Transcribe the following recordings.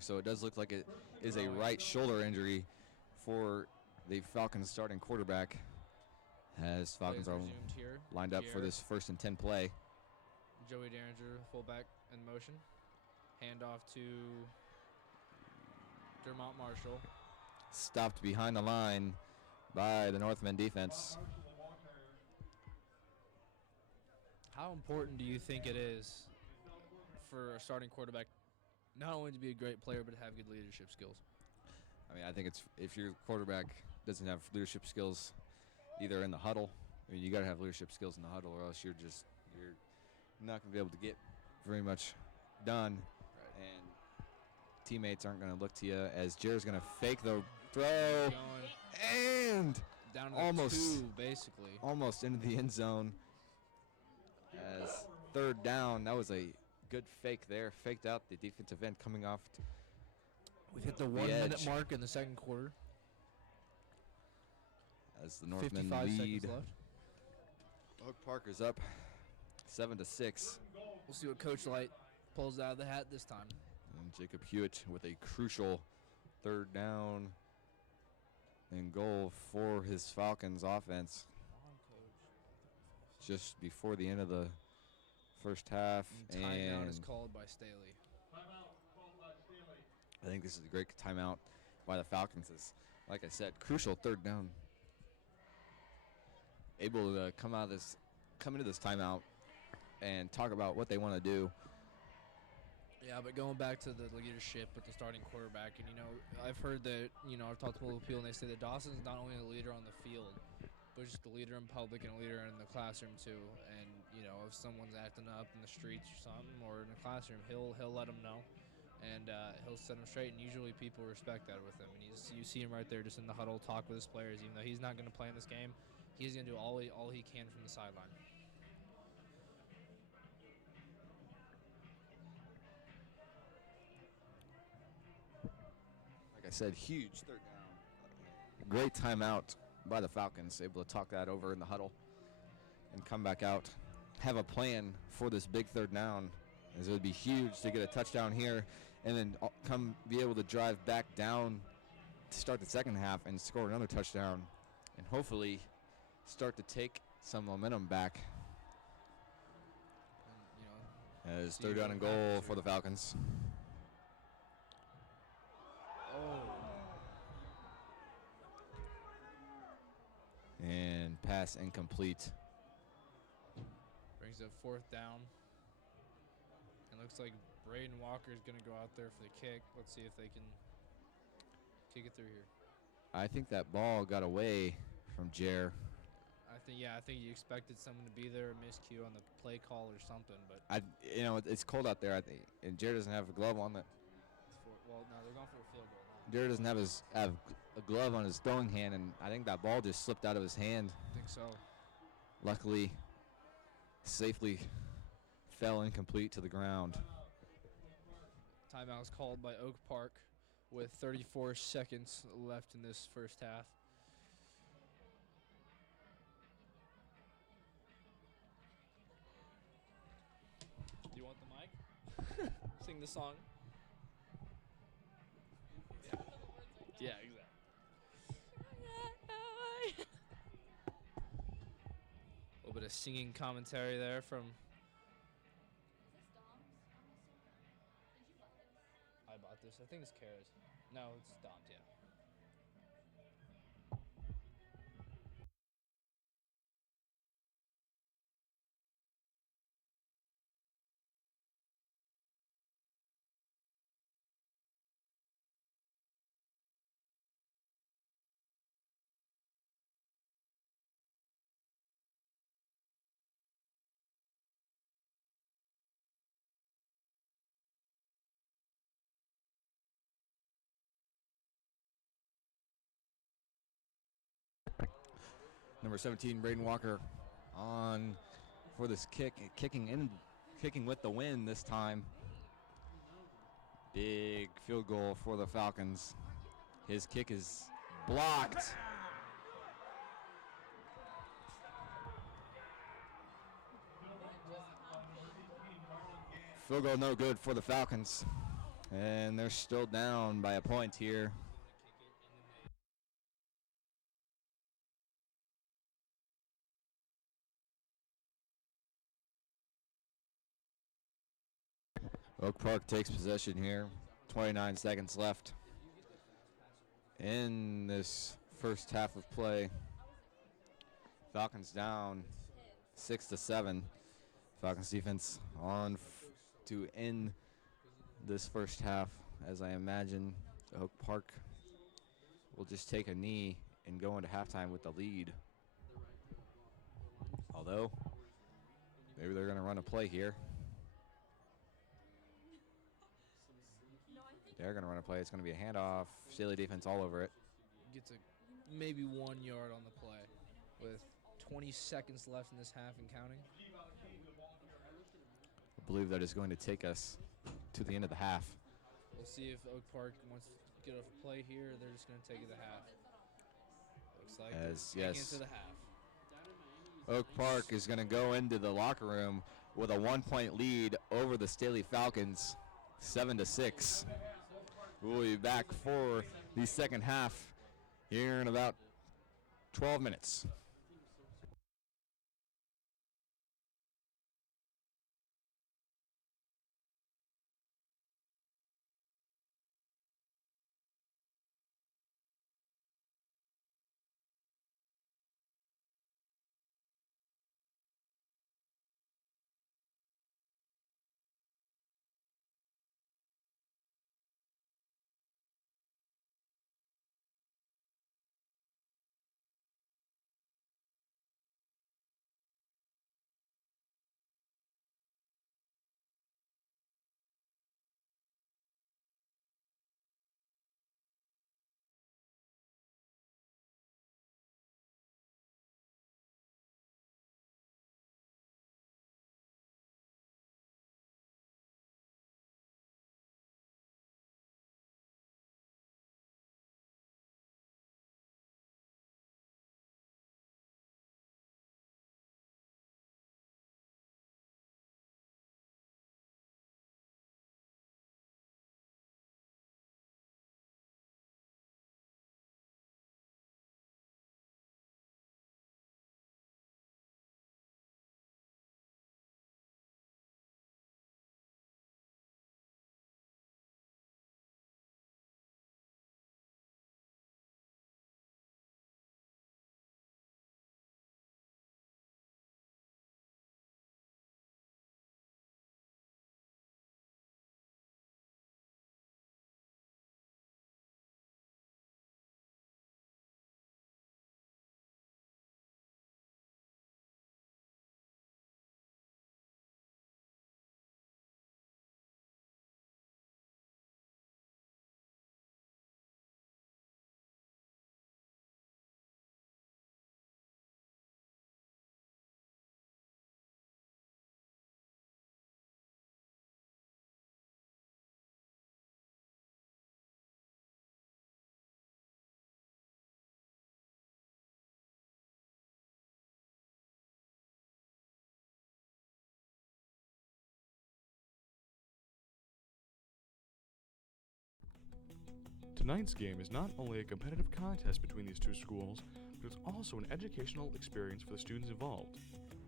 shoulder, so it does look like it is a right shoulder injury for the Falcons starting quarterback. As Falcons are lined up for this 1st and 10 play. Joey Derringer, fullback in motion. Handoff to Dermont Marshall. Stopped behind the line by the Northman defense. How important do you think it is for a starting quarterback not only to be a great player but to have good leadership skills? I mean, I think it's if your quarterback doesn't have leadership skills either in the huddle, I mean, you got to have leadership skills in the huddle or else you're not going to be able to get very much done. Right. And teammates aren't going to look to you as Jared's going to fake the throw and down to almost 2, basically. Almost into the end zone. As 3rd down, that was a good fake there. Faked out the defensive end coming off. We've hit the 1-minute mark in the second quarter. As the Northmen 55 lead. seconds left. Oak Park is up 7-6. We'll see what Coach Light pulls out of the hat this time. And Jacob Hewitt with a crucial 3rd down and goal for his Falcons offense. Just before the end of the first half. Timeout is called by Staley. I think this is a great timeout by the Falcons. It's, like I said, crucial 3rd down. Able to come into this timeout and talk about what they want to do. Yeah, but going back to the leadership with the starting quarterback, and, I've heard that, I've talked to multiple people, and they say that Dawson's not only a leader on the field, but just a leader in public and a leader in the classroom, too. And, if someone's acting up in the streets or something or in the classroom, he'll let them know, and he'll set them straight, and usually people respect that with him. And you see him right there just in the huddle, talk with his players. Even though he's not going to play in this game, he's going to do all he can from the sideline. Like I said, huge 3rd down. Great timeout by the Falcons, able to talk that over in the huddle and come back out, have a plan for this big 3rd down, as it would be huge to get a touchdown here and then be able to drive back down to start the second half and score another touchdown and hopefully start to take some momentum back. And, as 3rd down and goal for the Falcons. And pass incomplete. Brings up 4th down. And looks like Braden Walker is going to go out there for the kick. Let's see if they can kick it through here. I think that ball got away from Jer. I think you expected someone to be there, a miscue on the play call or something, but it's cold out there. I think, and Jared doesn't have a glove on that. No, they're going for a field goal now. Jared doesn't have a glove on his throwing hand, and I think that ball just slipped out of his hand. I think so. Luckily, safely fell incomplete to the ground. Timeout is called by Oak Park with 34 seconds left in this first half. Do you want the mic? Sing the song. Yeah, exactly. A little bit of singing commentary there from. Is this Dom's? Did you buy this? I bought this. I think it's Kara's. No, it's Dom's, yeah. Number 17, Braden Walker, on for this kicking with the win this time. Big field goal for the Falcons. His kick is blocked. Field goal no good for the Falcons. And they're still down by a point here. Oak Park takes possession here. 29 seconds left in this first half of play. Falcons down 6-7. Falcons defense on to end this first half, as I imagine Oak Park will just take a knee and go into halftime with the lead. Although, maybe they're going to run a play here. They're going to run a play. It's going to be a handoff. Staley defense all over it. Gets a maybe 1 yard on the play with 20 seconds left in this half and counting. I believe that is going to take us to the end of the half. We'll see if Oak Park wants to get off a play here. Or they're just going to take it to half. Looks like they're taking it to the half. Oak Park is going to go into the locker room with a 1-point lead over the Staley Falcons, 7-6. We'll be back for the second half here in about 12 minutes. Tonight's game is not only a competitive contest between these two schools, but it's also an educational experience for the students involved.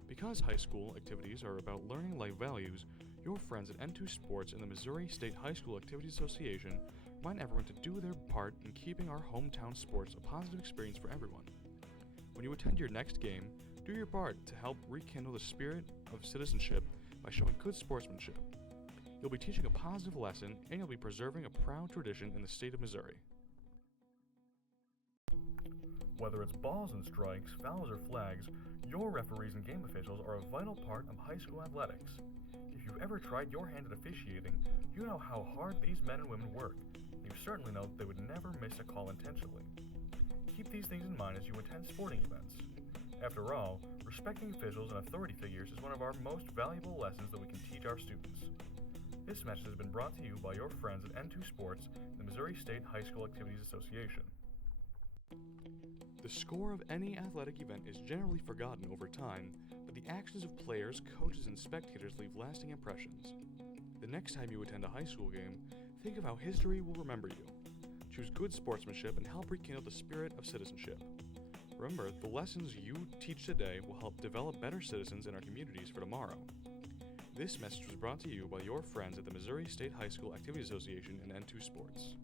Because high school activities are about learning life values, your friends at N2 Sports and the Missouri State High School Activities Association remind everyone to do their part in keeping our hometown sports a positive experience for everyone. When you attend your next game, do your part to help rekindle the spirit of citizenship by showing good sportsmanship. You'll be teaching a positive lesson, and you'll be preserving a proud tradition in the state of Missouri. Whether it's balls and strikes, fouls or flags, your referees and game officials are a vital part of high school athletics. If you've ever tried your hand at officiating, you know how hard these men and women work, and you certainly know that they would never miss a call intentionally. Keep these things in mind as you attend sporting events. After all, respecting officials and authority figures is one of our most valuable lessons that we can teach our students. This message has been brought to you by your friends at N2 Sports and the Missouri State High School Activities Association. The score of any athletic event is generally forgotten over time, but the actions of players, coaches, and spectators leave lasting impressions. The next time you attend a high school game, think of how history will remember you. Choose good sportsmanship and help rekindle the spirit of citizenship. Remember, the lessons you teach today will help develop better citizens in our communities for tomorrow. This message was brought to you by your friends at the Missouri State High School Activity Association and N2 Sports.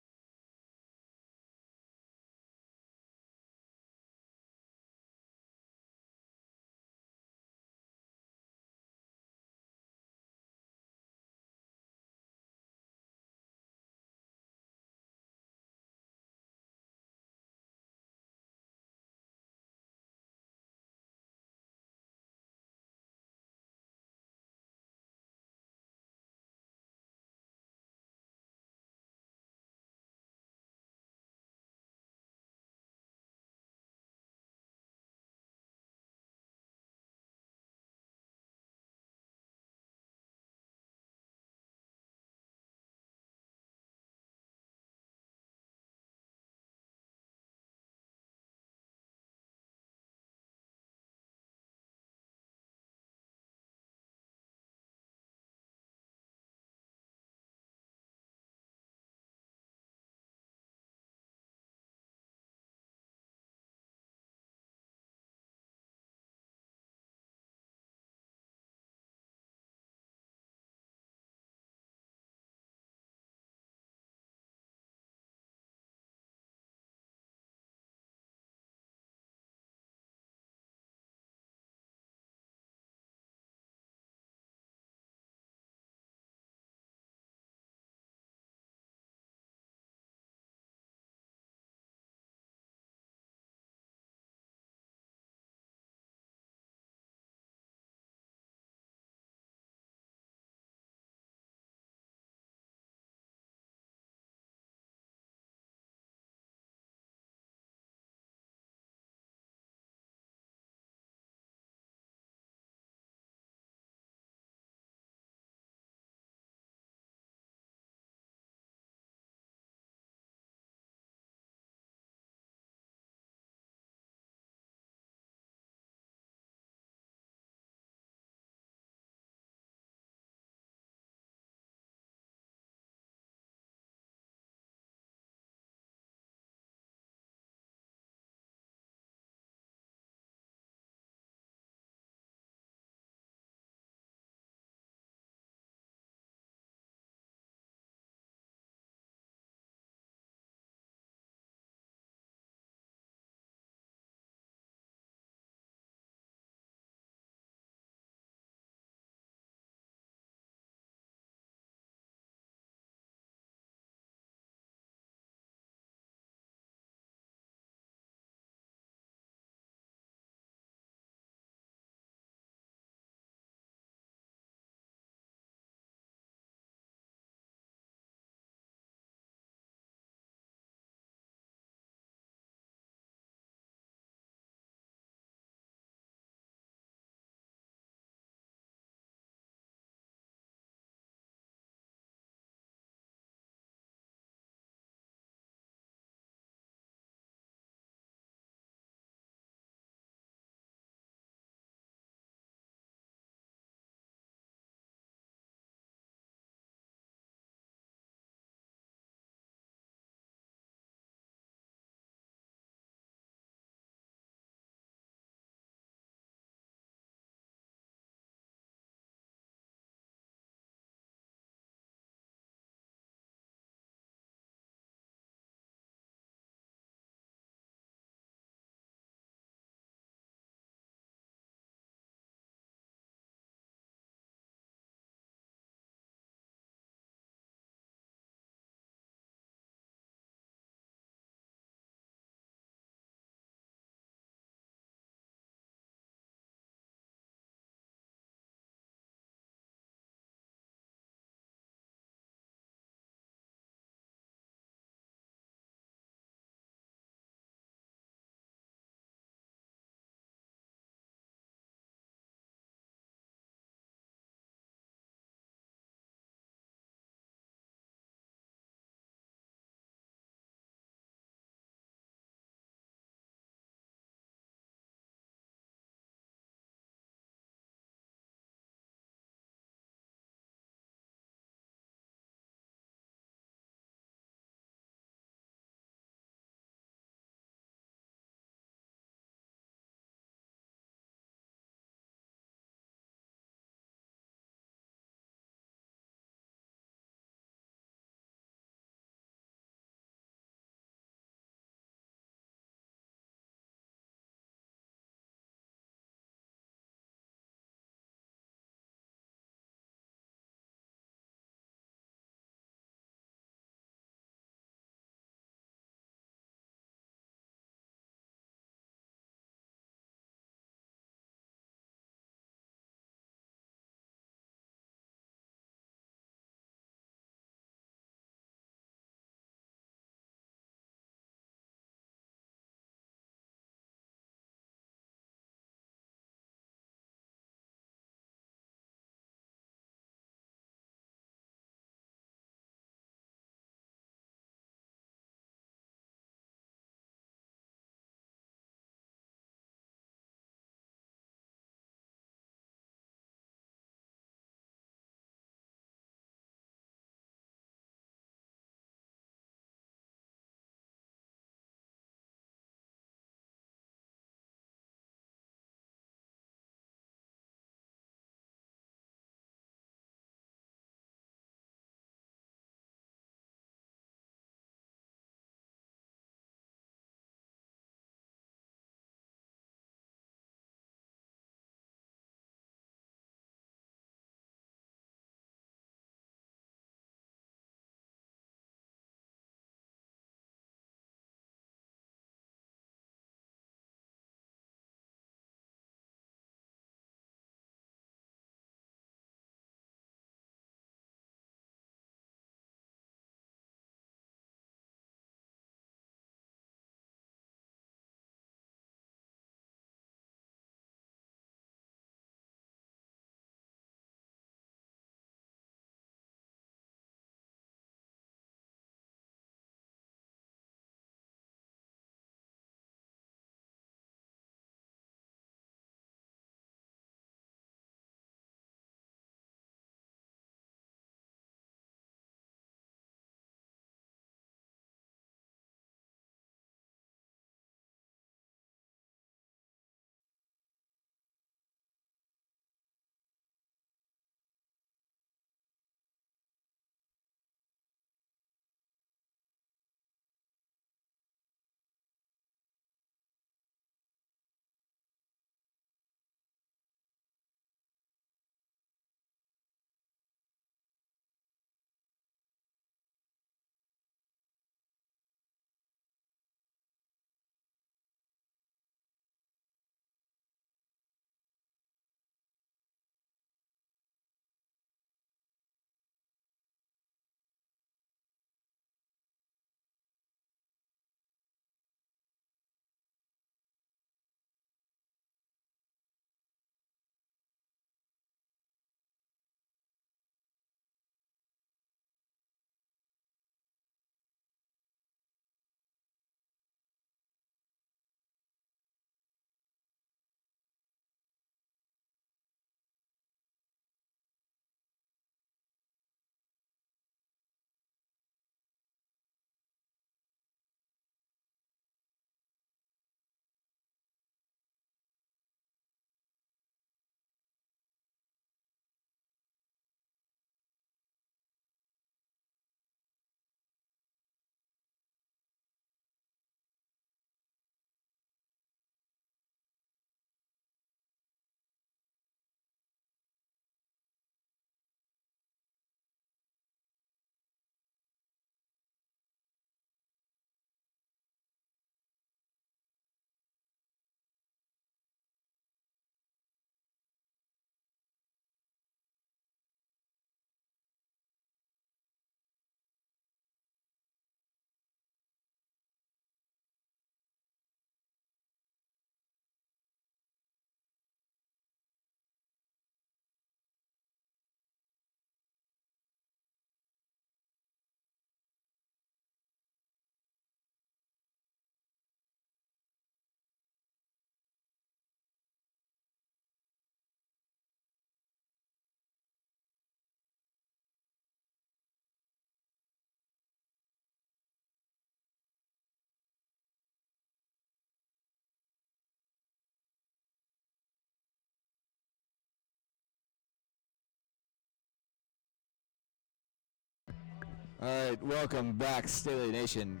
All right, welcome back, Staley Nation.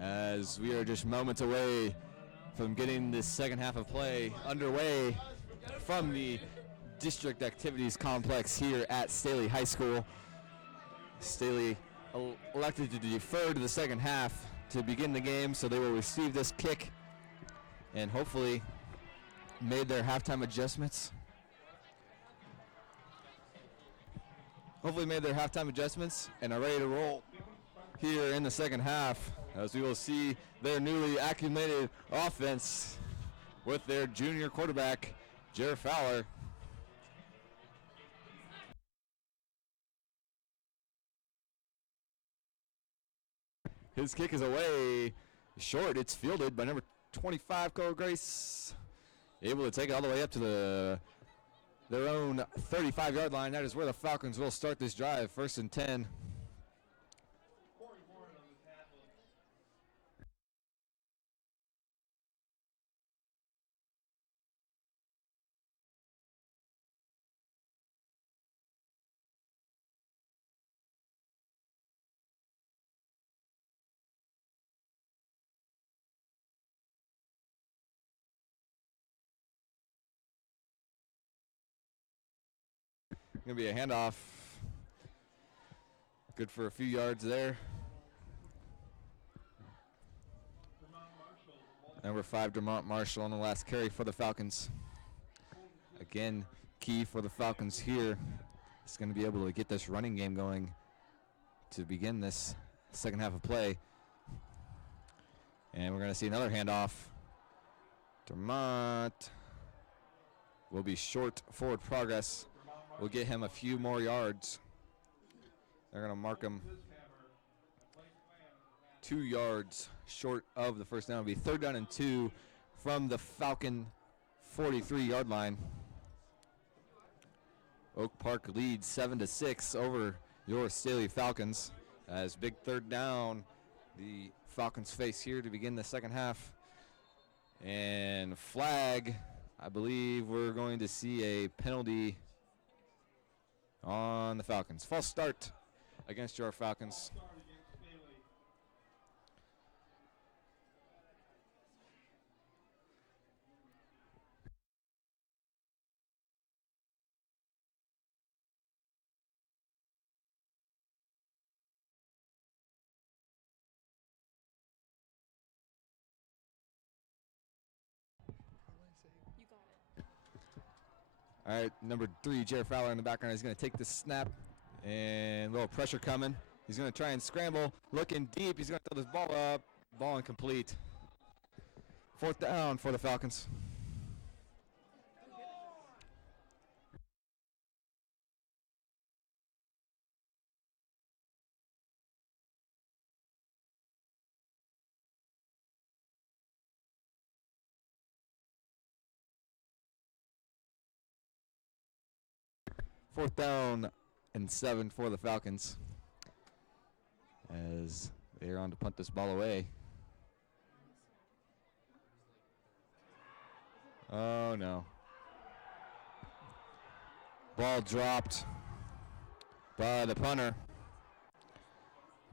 As we are just moments away from getting this second half of play underway from the district activities complex here at Staley High School. Staley elected to defer to the second half to begin the game, so they will receive this kick and hopefully made their halftime adjustments. And are ready to roll here in the second half, as we will see their newly acclimated offense with their junior quarterback, Jared Fowler. His kick is away short. It's fielded by number 25, Cole Grace. Able to take it all the way up to their own 35-yard line. That is where the Falcons will start this drive. 1st and 10. Gonna be a handoff. Good for a few yards there. Number 5, Dermont Marshall on the last carry for the Falcons. Again, key for the Falcons here is going to be able to get this running game going to begin this second half of play. And we're going to see another handoff. Dermont will be short forward progress. We'll get him a few more yards. They're going to mark him 2 yards short of the first down. It'll be 3rd down and 2 from the Falcon 43-yard line. Oak Park leads 7-6 over your Staley Falcons. As big 3rd down the Falcons face here to begin the second half. And flag, I believe we're going to see a penalty on the Falcons. False start against your Falcons. You got it. All right, number 3, Jared Fowler in the background. He's going to take the snap, and a little pressure coming. He's going to try and scramble, looking deep. He's going to throw this ball up. Ball incomplete. 4th down for the Falcons. Fourth down and 7 for the Falcons, as they're on to punt this ball away. Oh no. Ball dropped by the punter.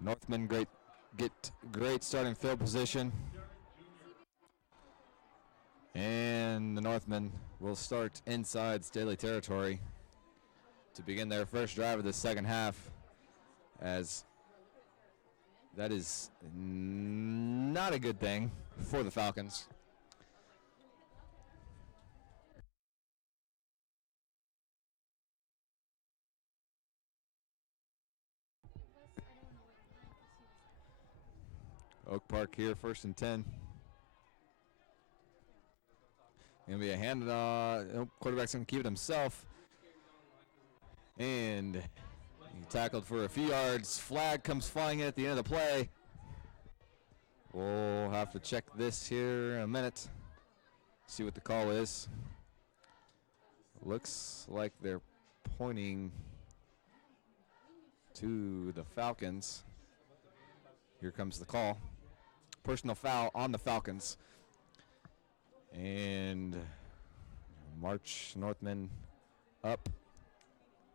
Northman get great starting field position. And the Northmen will start inside Staley territory to begin their first drive of the second half, as that is not a good thing for the Falcons. Oak Park here, 1st and 10. Gonna be a hand. Quarterback's gonna keep it himself. And he tackled for a few yards. Flag comes flying in at the end of the play. We'll have to check this here in a minute. See what the call is. Looks like they're pointing to the Falcons. Here comes the call. Personal foul on the Falcons. And March Northmen up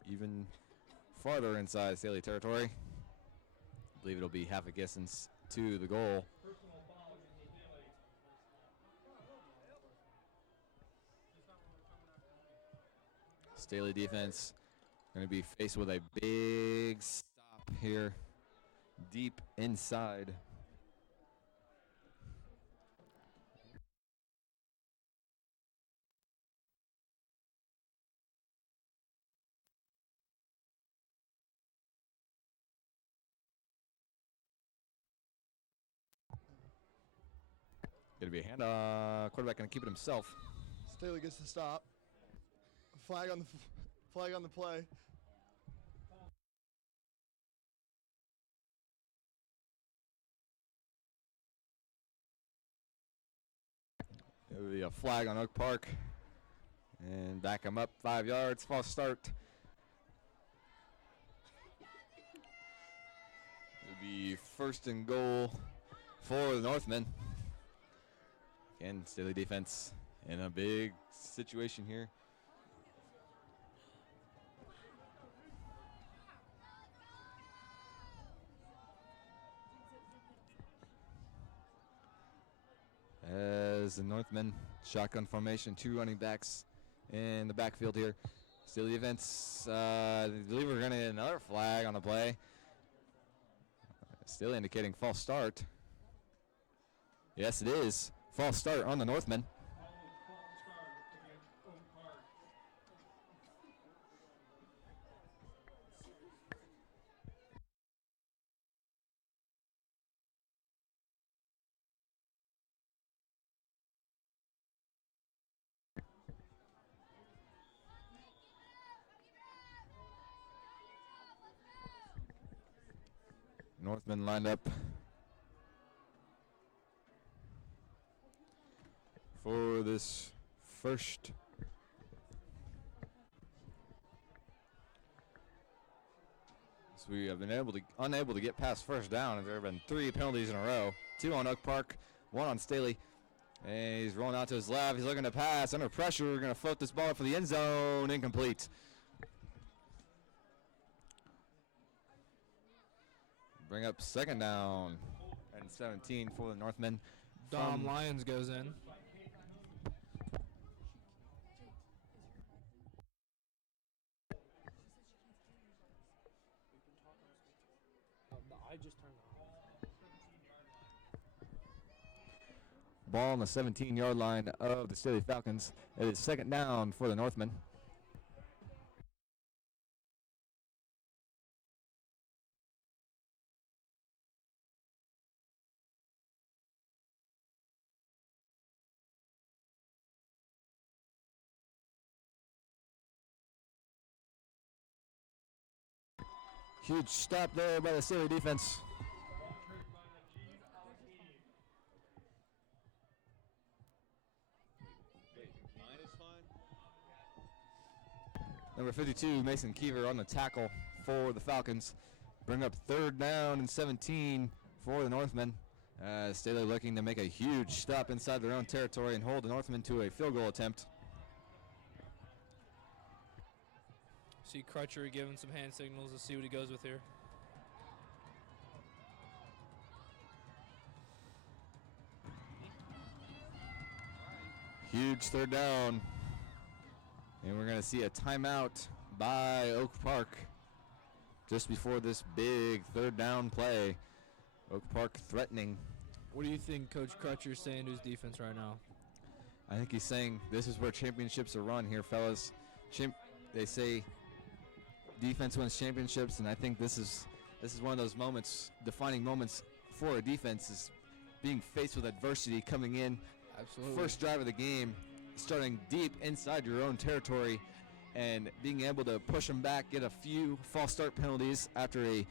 even farther inside Staley territory. believe it'll be half a distance to the goal. Staley defense going to be faced with a big stop here deep inside. Going to be a hand. Quarterback going to keep it himself. Staley gets the stop. Flag on the play. It'll be a flag on Oak Park. And back him up 5 yards. False start. It'll be first and goal for the Northmen. Again, Staley defense in a big situation here. As the Northmen shotgun formation, 2 running backs in the backfield here. Staley defense, I believe we're going to get another flag on the play. Still indicating false start. Yes, it is. False start on the Northmen. Northmen lined up for this first so we have been unable to get past first down, and there have been 3 penalties in a row. 2 on Oak Park, 1 on Staley. And he's rolling out to his left. He's looking to pass under pressure. We're going to float this ball for the end zone. Incomplete. Bring up second down and 17 for the Northmen. Dom Lyons goes in. I just turned Ball on the 17-yard line of the Staley Falcons. It is second down for the Northmen. Huge stop there by the Staley defense. Number 52, Mason Keever on the tackle for the Falcons. Bring up third down and 17 for the Northmen. Staley looking to make a huge stop inside their own territory and hold the Northmen to a field goal attempt. See Crutcher giving some hand signals. Let's see what he goes with here. Huge third down. And we're going to see a timeout by Oak Park just before this big third down play. Oak Park threatening. What do you think Coach Crutcher is saying to his defense right now? I think he's saying this is where championships are run here, fellas. They say defense wins championships, and I think this is one of those moments, defining moments for a defense, is being faced with adversity coming in. Absolutely. First drive of the game, starting deep inside your own territory and being able to push them back, get a few false start penalties after a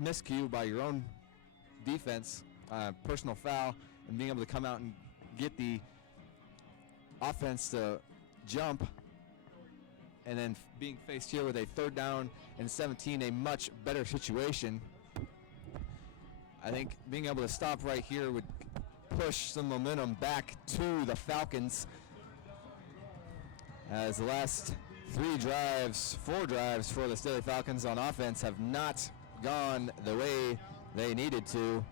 miscue by your own defense, personal foul, and being able to come out and get the offense to jump, and then being faced here with a third down and 17, a much better situation. I think being able to stop right here would push some momentum back to the Falcons, as the last 4 drives for the Staley Falcons on offense have not gone the way they needed to.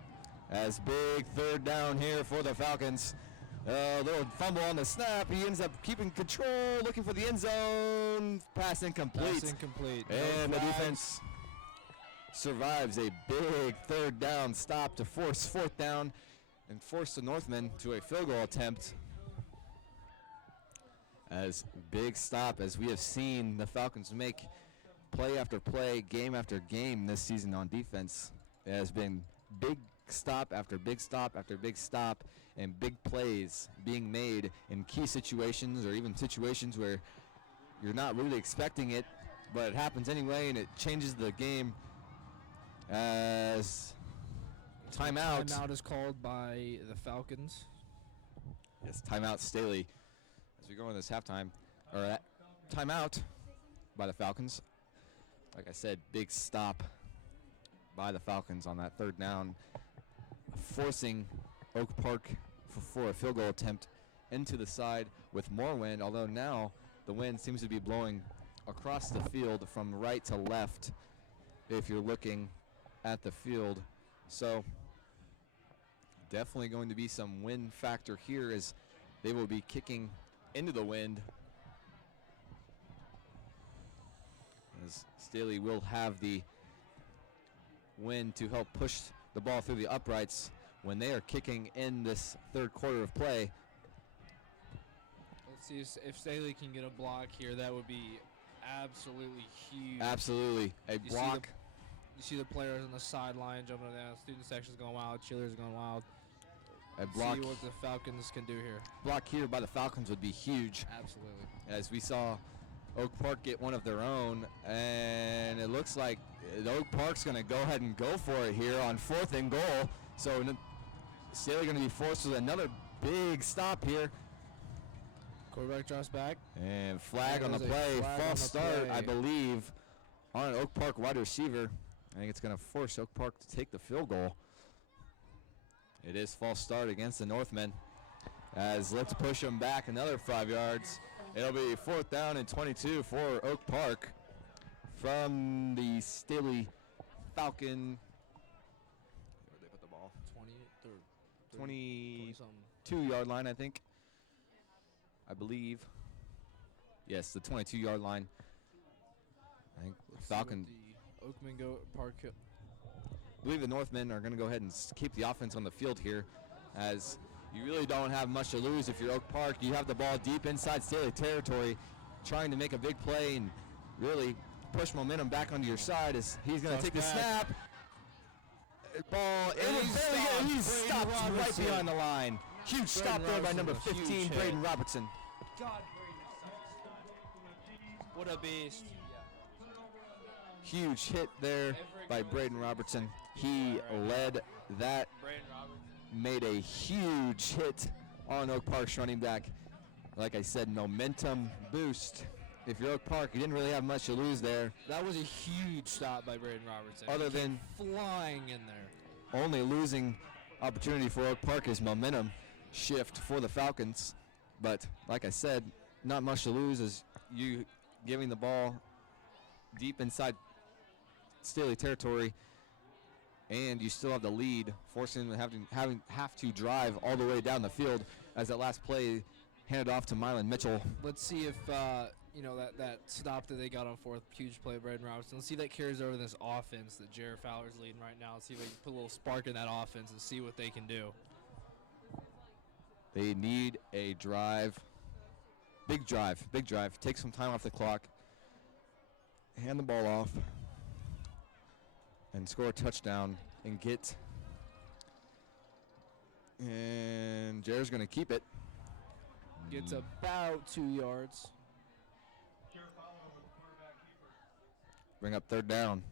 As big third down here for the Falcons. A little fumble on the snap. He ends up keeping control, looking for the end zone. Pass incomplete. Pass incomplete. And No the flags. defense survives a big third down stop to force fourth down and force the Northmen to a field goal attempt. As big stop, as we have seen the Falcons make play after play, game after game this season on defense. It has been big stop after big stop after big stop, and big plays being made in key situations, or even situations where you're not really expecting it, but it happens anyway, and it changes the game. As timeout. Timeout is called by the Falcons. Yes, timeout Staley. As we go in this halftime, or timeout by the Falcons. Like I said, big stop by the Falcons on that third down, forcing Oak Park for a field goal attempt into the side with more wind, although now the wind seems to be blowing across the field from right to left if you're looking at the field. So definitely going to be some wind factor here as they will be kicking into the wind. As Staley will have the wind to help push the ball through the uprights when they are kicking in this third quarter of play. Let's see if Staley can get a block here. That would be absolutely huge. Absolutely. A You see block. You see the players on the sideline jumping down. Student section's going wild. Cheerleaders going wild. A block, See what the Falcons can do here. block here by the Falcons would be huge, Absolutely. as we saw Oak Park get one of their own, and it looks like Oak Park's going to go ahead and go for it here on 4th and goal. So Staley going to be forced with another big stop here. Quarterback drops back. And flag There on the is a play, flag on false the start, play. I believe, on an Oak Park wide receiver. I think it's going to force Oak Park to take the field goal. It is false start against the Northmen. As let's push them back another 5 yards. It'll be 4th down and 22 for Oak Park from the Staley Falcon. Where did they put the ball? 20 something. 22-yard line, I think. I believe. Yes, the 22-yard line. I think Falcon. The Oakman Park. I believe the Northmen are going to go ahead and keep the offense on the field here, as you really don't have much to lose if you're Oak Park. You have the ball deep inside Staley territory, trying to make a big play and really push momentum back onto your side as he's going to take the snap. Ball, and he's stopped right Robertson. behind the line. Huge stop there by Robertson number with a huge 15, hit. Braden Robertson. What a beast. Huge hit there by Braden Robertson. He led that, Braden Robertson. made a huge hit on Oak Park's running back. Like I said, momentum boost. If you're Oak Park, you didn't really have much to lose there. That was a huge stop by Braden Robertson. Other He came than flying in there. only losing opportunity for Oak Park is momentum shift for the Falcons. But like I said, not much to lose as you giving the ball deep inside Staley territory, and you still have the lead, forcing them to have to drive all the way down the field as that last play handed off to Mylan Mitchell. Let's see if that stop that they got on 4th, huge play, Braden Robertson. Let's see if that carries over this offense that Jared Fowler's leading right now. Let's see if they can put a little spark in that offense and see what they can do. They need a drive. Big drive. Take some time off the clock. Hand the ball off. And score a touchdown and get. And Jared's going to keep it. Gets about 2 yards. Bring up 3rd down.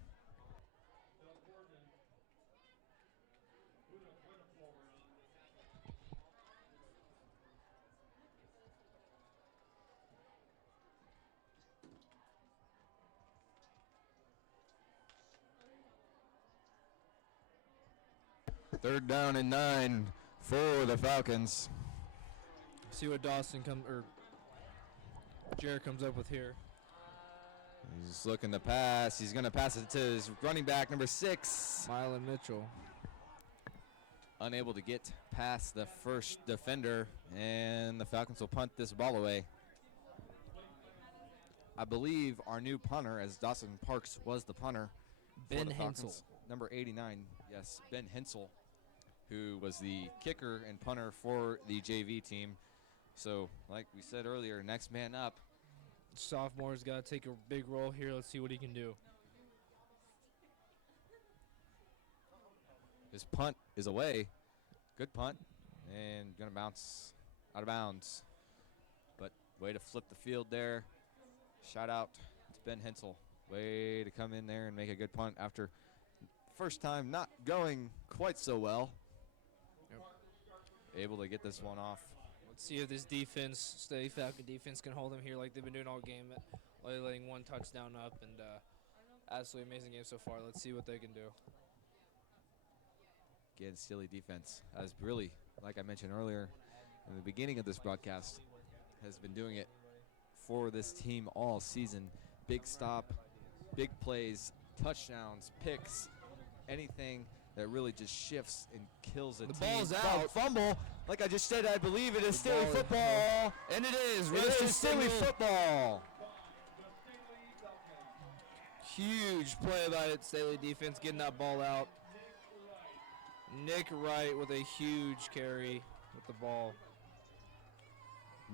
Third down and 9 for the Falcons. See what Jared comes up with here. He's looking to pass. He's going to pass it to his running back, number 6. Mylan Mitchell. Unable to get past the first defender, and the Falcons will punt this ball away. I believe our new punter, as Dawson Parks was the punter. Ben Hensel. Number 89, yes, Ben Hensel, who was the kicker and punter for the JV team. So, like we said earlier, next man up. Sophomore's got to take a big role here. Let's see what he can do. His punt is away. Good punt. And going to bounce out of bounds. But way to flip the field there. Shout out to Ben Hensel. Way to come in there and make a good punt after first time not going quite so well. Yep. Able to get this one off. Let's see if this defense, Staley Falcon defense, can hold them here like they've been doing all game, only letting one touchdown up, and absolutely amazing game so far. Let's see what they can do. Again, Staley defense has really, like I mentioned earlier in the beginning of this broadcast, has been doing it for this team all season. Big stop, big plays, touchdowns, picks, anything that really just shifts and kills a team. The ball's out. Fumble. Like I just said, I believe it is Staley football. And it is. It is Staley football. Huge play by it. Staley defense getting that ball out. Nick Wright with a huge carry with the ball.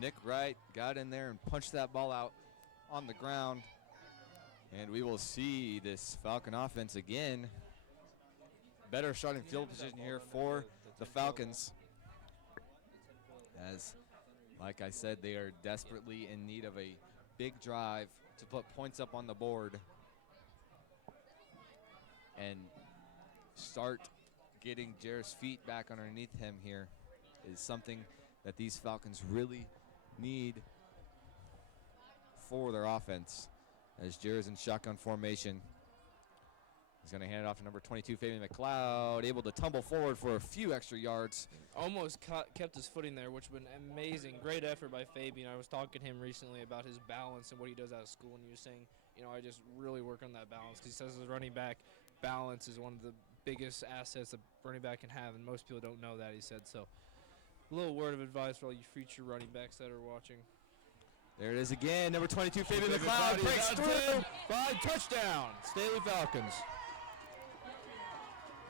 Nick Wright got in there and punched that ball out on the ground. And we will see this Falcon offense again. Better starting field position here for the Falcons. As, like I said, they are desperately in need of a big drive to put points up on the board and start getting Jarrett's feet back underneath him here is something that these Falcons really need for their offense. As Jarrett's in shotgun formation. He's going to hand it off to number 22, Fabian McLeod, able to tumble forward for a few extra yards. Almost kept his footing there, which would have been amazing. Great effort by Fabian. I was talking to him recently about his balance and what he does out of school, and he was saying, you know, I just really work on that balance, because he says his running back balance is one of the biggest assets a running back can have, and most people don't know that, he said. So a little word of advice for all you future running backs that are watching. There it is again, number 22, Fabian McLeod breaks through. 5 touchdown, Staley Falcons.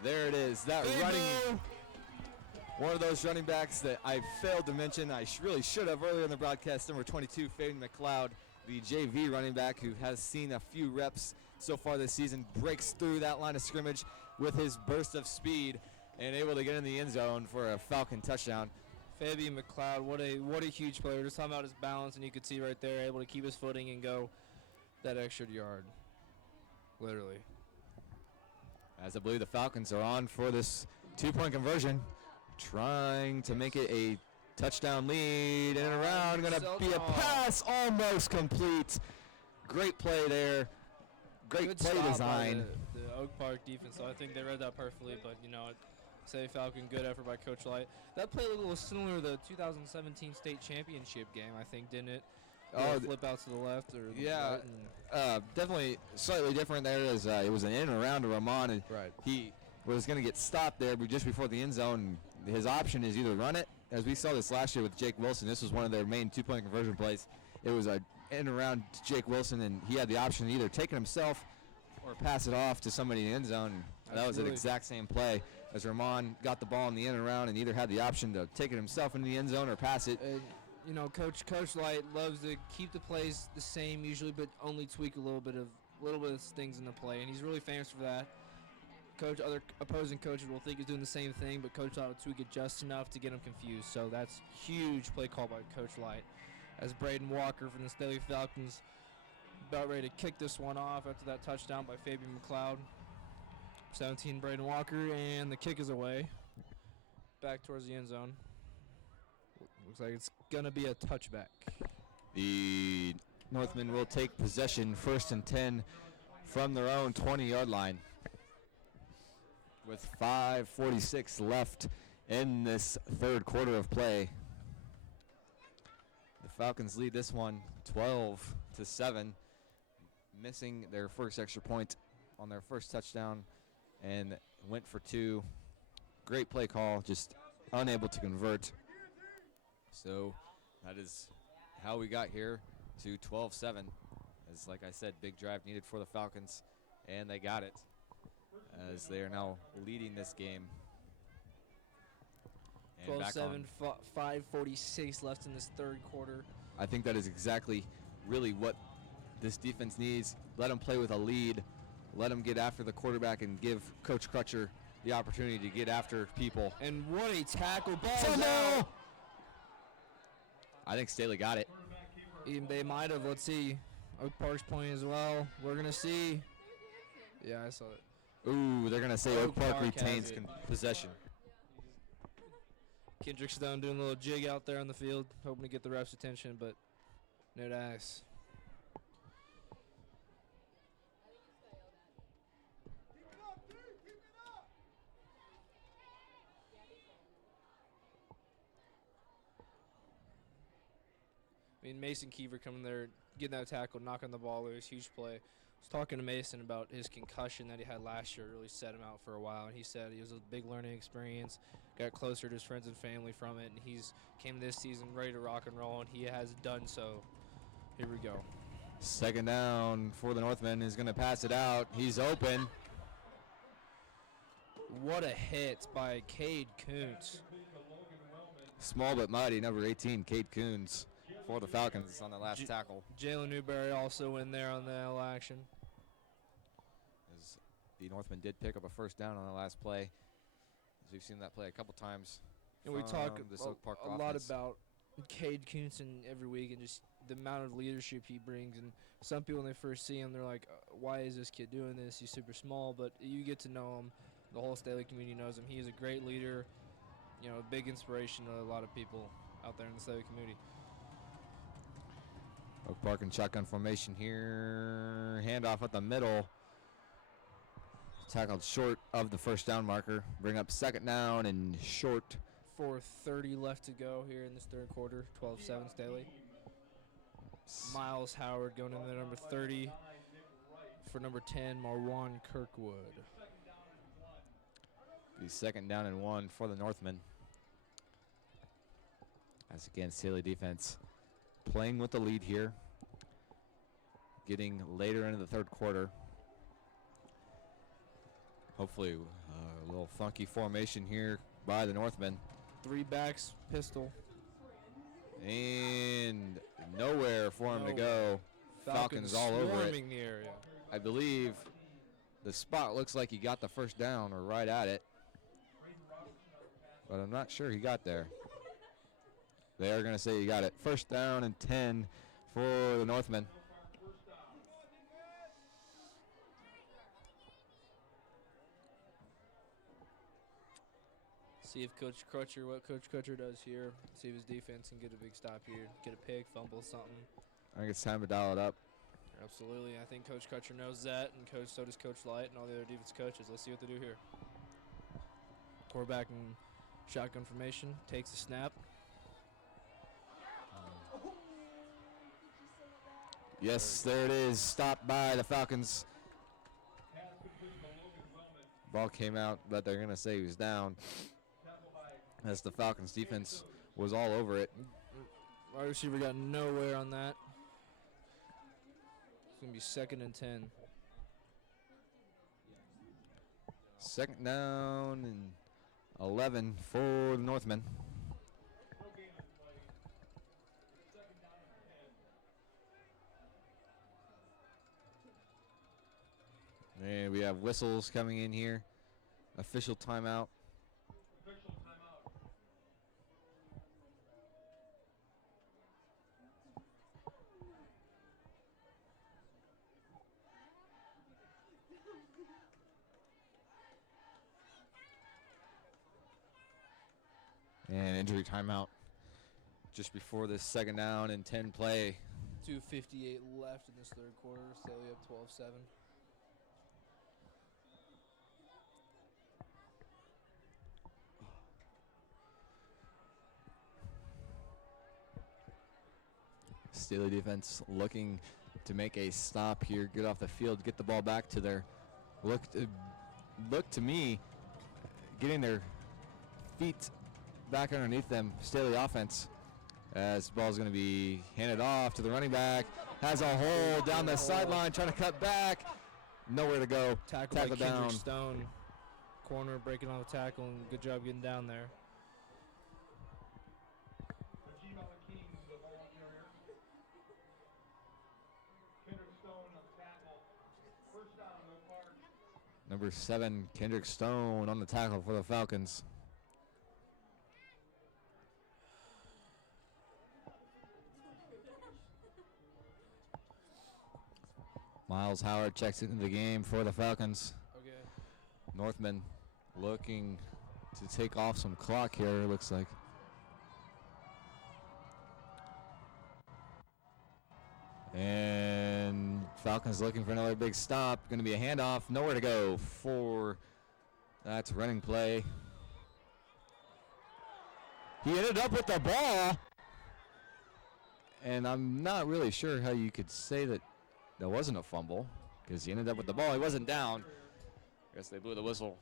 There it is, that running, one of those running backs that I failed to mention. I really should have earlier in the broadcast. Number 22, Fabian McLeod, the JV running back who has seen a few reps so far this season, breaks through that line of scrimmage with his burst of speed and able to get in the end zone for a Falcon touchdown. Fabian McLeod, what a huge player. Just talking about his balance, and you could see right there, able to keep his footing and go that extra yard, literally. As I believe the Falcons are on for this 2-point conversion, trying to make it a touchdown lead, and around, going to be a pass almost complete. Great play there. Great Good play stop design. by the Oak Park defense, so I think they read that perfectly, but, you know, say Falcon, good effort by Coach Light. That play looked a little similar to the 2017 state championship game, I think, didn't it? Oh, flip out to the left or the yeah, right, definitely slightly different there. As it was an in and around to Ramon, and right. he was going to get stopped there, but just before the end zone. His option is either run it, as we saw this last year with Jake Wilson. This was one of their main 2-point conversion plays. It was a in and around Jake Wilson, and he had the option to either take it himself or pass it off to somebody in the end zone. That was an exact same play as Ramon got the ball in the in and around and either had the option to take it himself into the end zone or pass it. You know, Coach Light loves to keep the plays the same usually, but only tweak a little bit of things in the play, and he's really famous for that. Other opposing coaches will think he's doing the same thing, but Coach Light will tweak it just enough to get him confused. So that's huge play call by Coach Light. As Braden Walker from the Staley Falcons about ready to kick this one off after that touchdown by Fabian McLeod. 17, Braden Walker, and the kick is away. Back towards the end zone. Looks like it's going to be a touchback. The Northmen will take possession, 1st and 10 from their own 20-yard line. With 5:46 left in this third quarter of play. The Falcons lead this one 12-7. missing their first extra point on their first touchdown and went for 2. Great play call, just unable to convert. So that is how we got here to 12-7. As like I said, big drive needed for the Falcons, and they got it as they are now leading this game. And back 12-7, on. 5:46 left in this third quarter. I think that is exactly really what this defense needs. Let them play with a lead. Let them get after the quarterback and give Coach Crutcher the opportunity to get after people. And what a tackle. Ball Fumble! out. I think Staley got it. They might have. Let's see. Oak Park's point as well. We're going to see. Yeah, I saw it. Ooh, they're going to say Oak Park retains possession. Kendrick Stone doing a little jig out there on the field, hoping to get the ref's attention, but no dice. I mean, Mason Kiever coming there, getting that tackle, knocking the ball loose, huge play. I was talking to Mason about his concussion that he had last year. It really set him out for a while, and he said it was a big learning experience, got closer to his friends and family from it, and he's came this season ready to rock and roll, and he has done so. Here we go. Second down for the Northmen. Is going to pass it out. He's open. What a hit by Cade Kuntz. Small but mighty, number 18, Cade Coons for the Falcons on the last tackle. Jalen Newberry also in there on the L action. As the Northmen did pick up a first down on the last play. As we've seen that play a couple times. And we talk this Oak Park a lot offense. about Cade Kuntz every week and just the amount of leadership he brings. And some people, when they first see him, they're like, why is this kid doing this? He's super small. But you get to know him. The whole Staley community knows him. He is a great leader, you know, a big inspiration to a lot of people out there in the Staley community. Oak Park in shotgun formation here. Handoff at the middle. Tackled short of the first down marker. Bring up second down and short. 4:30 left to go here in this third quarter. 12-7 Staley. Miles Howard going in there, number 30. For number 10, Marwan Kirkwood. The second down and 1 for the Northmen. As again, Staley defense playing with the lead here. Getting later into the third quarter. Hopefully a little funky formation here by the Northmen. 3 backs, pistol. And nowhere for him to go. Falcons all over it. Swarming the area. I believe the spot looks like he got the first down or right at it. But I'm not sure he got there. They are going to say he got it. First down and 10 for the Northmen. See if what Coach Crutcher does here. See if his defense can get a big stop here. Get a pick, fumble, something. I think it's time to dial it up. Absolutely. I think Coach Crutcher knows that, and so does Coach Light and all the other defense coaches. Let's see what they do here. Quarterback in shotgun formation. Takes the snap. Yes, there it is. Stopped by the Falcons. Ball came out, but they're going to say he was down. As the Falcons defense was all over it. Wide receiver got nowhere on that. It's going to be 2nd and 10. Second down and 11 for the Northmen. And we have whistles coming in here. Official timeout. And injury timeout just before this second down and 10 play. 2:58 left in this third quarter. Staley up 12-7. Staley defense looking to make a stop here, get off the field, get the ball back to their look to me getting their feet back underneath them. Staley offense, as the ball is going to be handed off to the running back. Has a hole down the sideline, trying to cut back. Nowhere to go. Tackle by down. Kendrick Stone. Corner breaking on the tackle, and good job getting down there. Number 7, Kendrick Stone on the tackle for the Falcons. Miles Howard checks into the game for the Falcons. Okay. Northman looking to take off some clock here, it looks like. And Falcons looking for another big stop. Going to be a handoff. Nowhere to go for that's running play. He ended up with the ball. And I'm not really sure how you could say that that wasn't a fumble, because he ended up with the ball. He wasn't down. I guess they blew the whistle.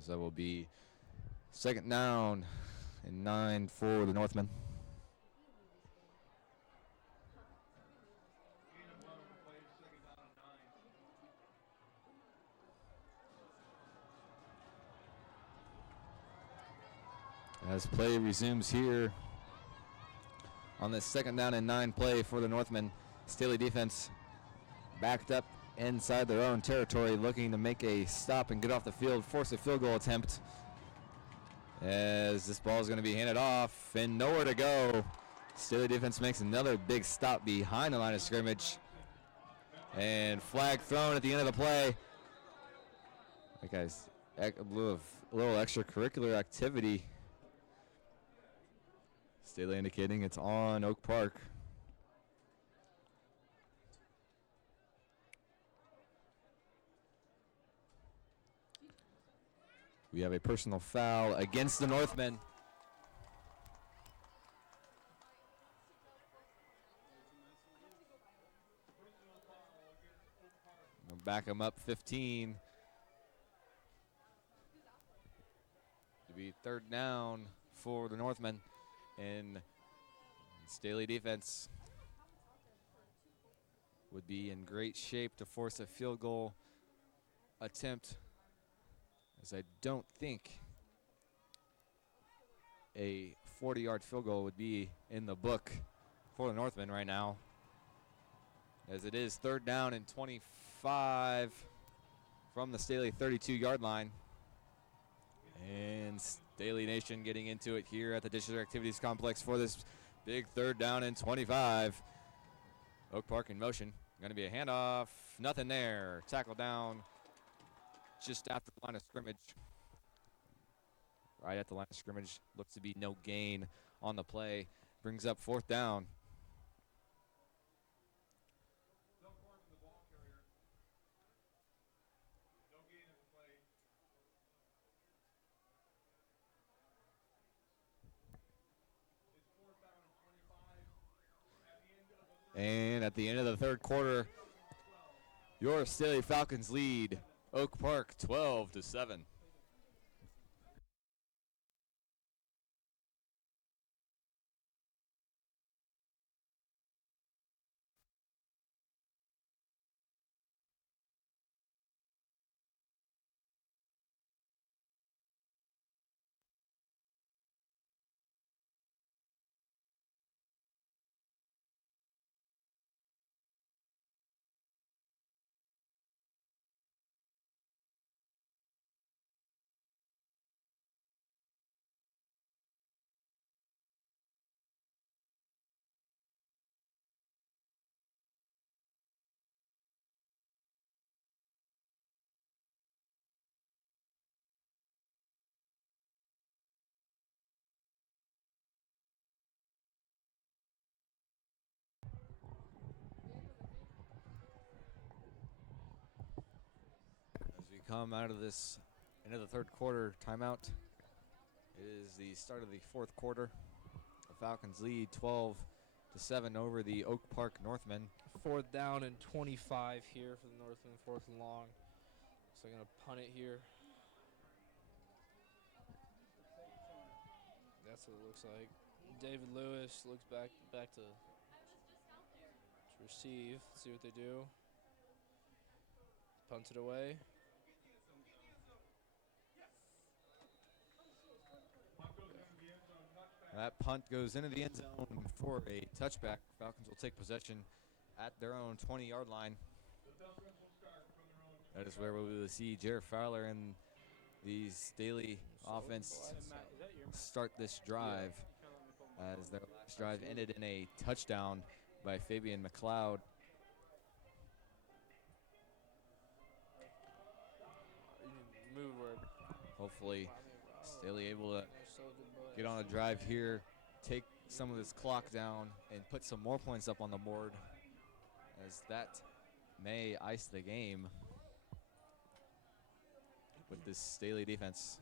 So that will be second down and 9 for the Northmen. As play resumes here on this second down and 9 play for the Northmen. Staley defense backed up inside their own territory, looking to make a stop and get off the field, force a field goal attempt. As this ball is going to be handed off and nowhere to go. Staley defense makes another big stop behind the line of scrimmage. And flag thrown at the end of the play. That guy's a little extracurricular activity. Staley indicating it's on Oak Park. We have a personal foul against the Northmen. We'll back them up 15. To be third down for the Northmen. And Staley defense would be in great shape to force a field goal attempt, as I don't think a 40-yard field goal would be in the book for the Northmen right now, as it is third down and 25 from the Staley 32-yard line. And Staley Nation getting into it here at the District Activities Complex for this big third down and 25. Oak Park in motion. Going to be a handoff. Nothing there. Tackle down just after the line of scrimmage. Right at the line of scrimmage. Looks to be no gain on the play. Brings up fourth down. And at the end of the third quarter, your Staley Falcons lead Oak Park 12-7. come out of this end of the third quarter timeout. It is the start of the fourth quarter. The Falcons lead 12-7 over the Oak Park Northmen. 4th down and 25 here for the Northmen, 4th and long. So they're going to punt it here. That's what it looks like. David Lewis looks back to receive. See what they do. Punt it away. That punt goes into the end zone for a touchback. Falcons will take possession at their own 20-yard line. That is where we will see Jared Fowler and the Staley offense start this drive, as their last drive ended in a touchdown by Fabian McLeod. Hopefully, Staley able to get on a drive here, take some of this clock down, and put some more points up on the board, as that may ice the game with this Staley defense.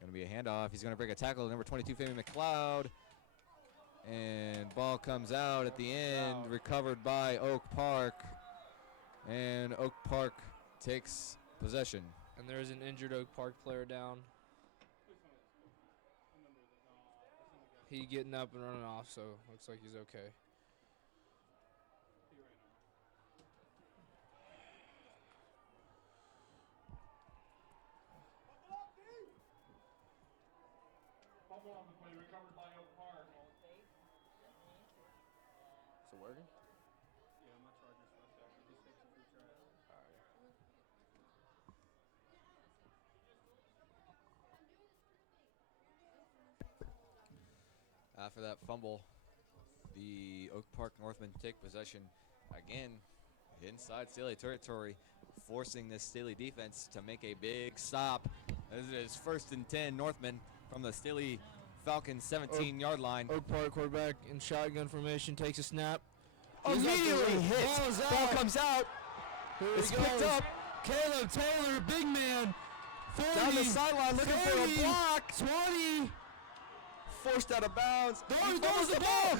Going to be a handoff. He's going to break a tackle. Number 22, Fabian McLeod. And ball comes out at the end, recovered by Oak Park. And Oak Park takes possession. And there's an injured Oak Park player down. He getting up and running off, so looks like he's okay. Is it working? After that fumble, the Oak Park Northmen take possession again inside Staley territory, forcing this Staley defense to make a big stop. This is 1st and 10 Northmen from the Staley Falcons 17-yard line. Oak Park quarterback in shotgun formation takes a snap. Immediately hit. Ball comes out. It's picked up. Caleb Taylor, big man. 40, Down the sideline looking 30, for a block. 20. Forced out of bounds. He throws the ball.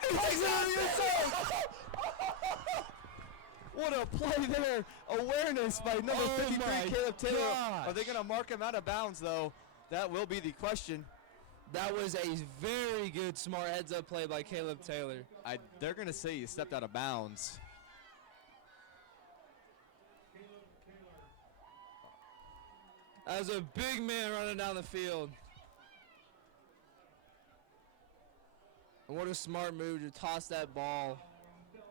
He takes it out of the end zone. What a play there. Awareness by number 53, Caleb Taylor. Gosh. Are they going to mark him out of bounds, though? That will be the question. That was a very good, smart heads-up play by Caleb Taylor. They're going to say you stepped out of bounds. As a big man running down the field. And what a smart move to toss that ball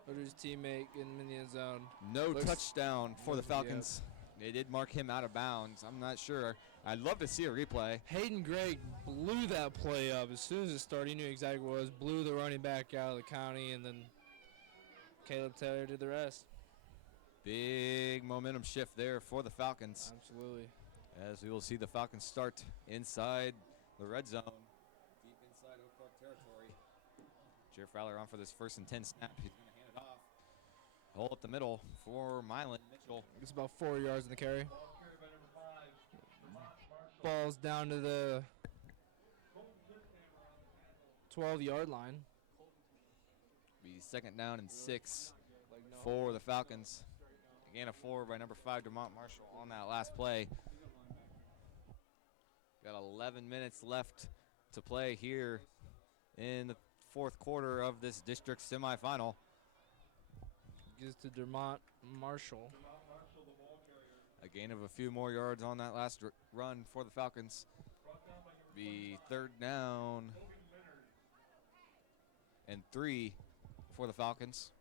to his teammate, get him in the end zone. No touchdown for the Falcons. They did mark him out of bounds. I'm not sure. I'd love to see a replay. Hayden Gregg blew that play up. As soon as it started, he knew exactly what it was. Blew the running back out of the county, and then Caleb Taylor did the rest. Big momentum shift there for the Falcons. Absolutely. As we will see the Falcons start inside the red zone, deep inside Oak Park territory. Jared Fowler on for this 1st and 10 snap. He's going to hand it off. Hole up the middle for Mylan Mitchell. It's about 4 yards in the carry. Ball's down to the 12-yard line. Be 2nd down and 6 for the Falcons. Again, a 4 by number 5, DeMont Marshall on that last play. Got 11 minutes left to play here in the 4th quarter of this district semifinal. Gives to DeMont Marshall. A gain of a few more yards on that last run for the Falcons. Be 3rd down and 3 for the Falcons.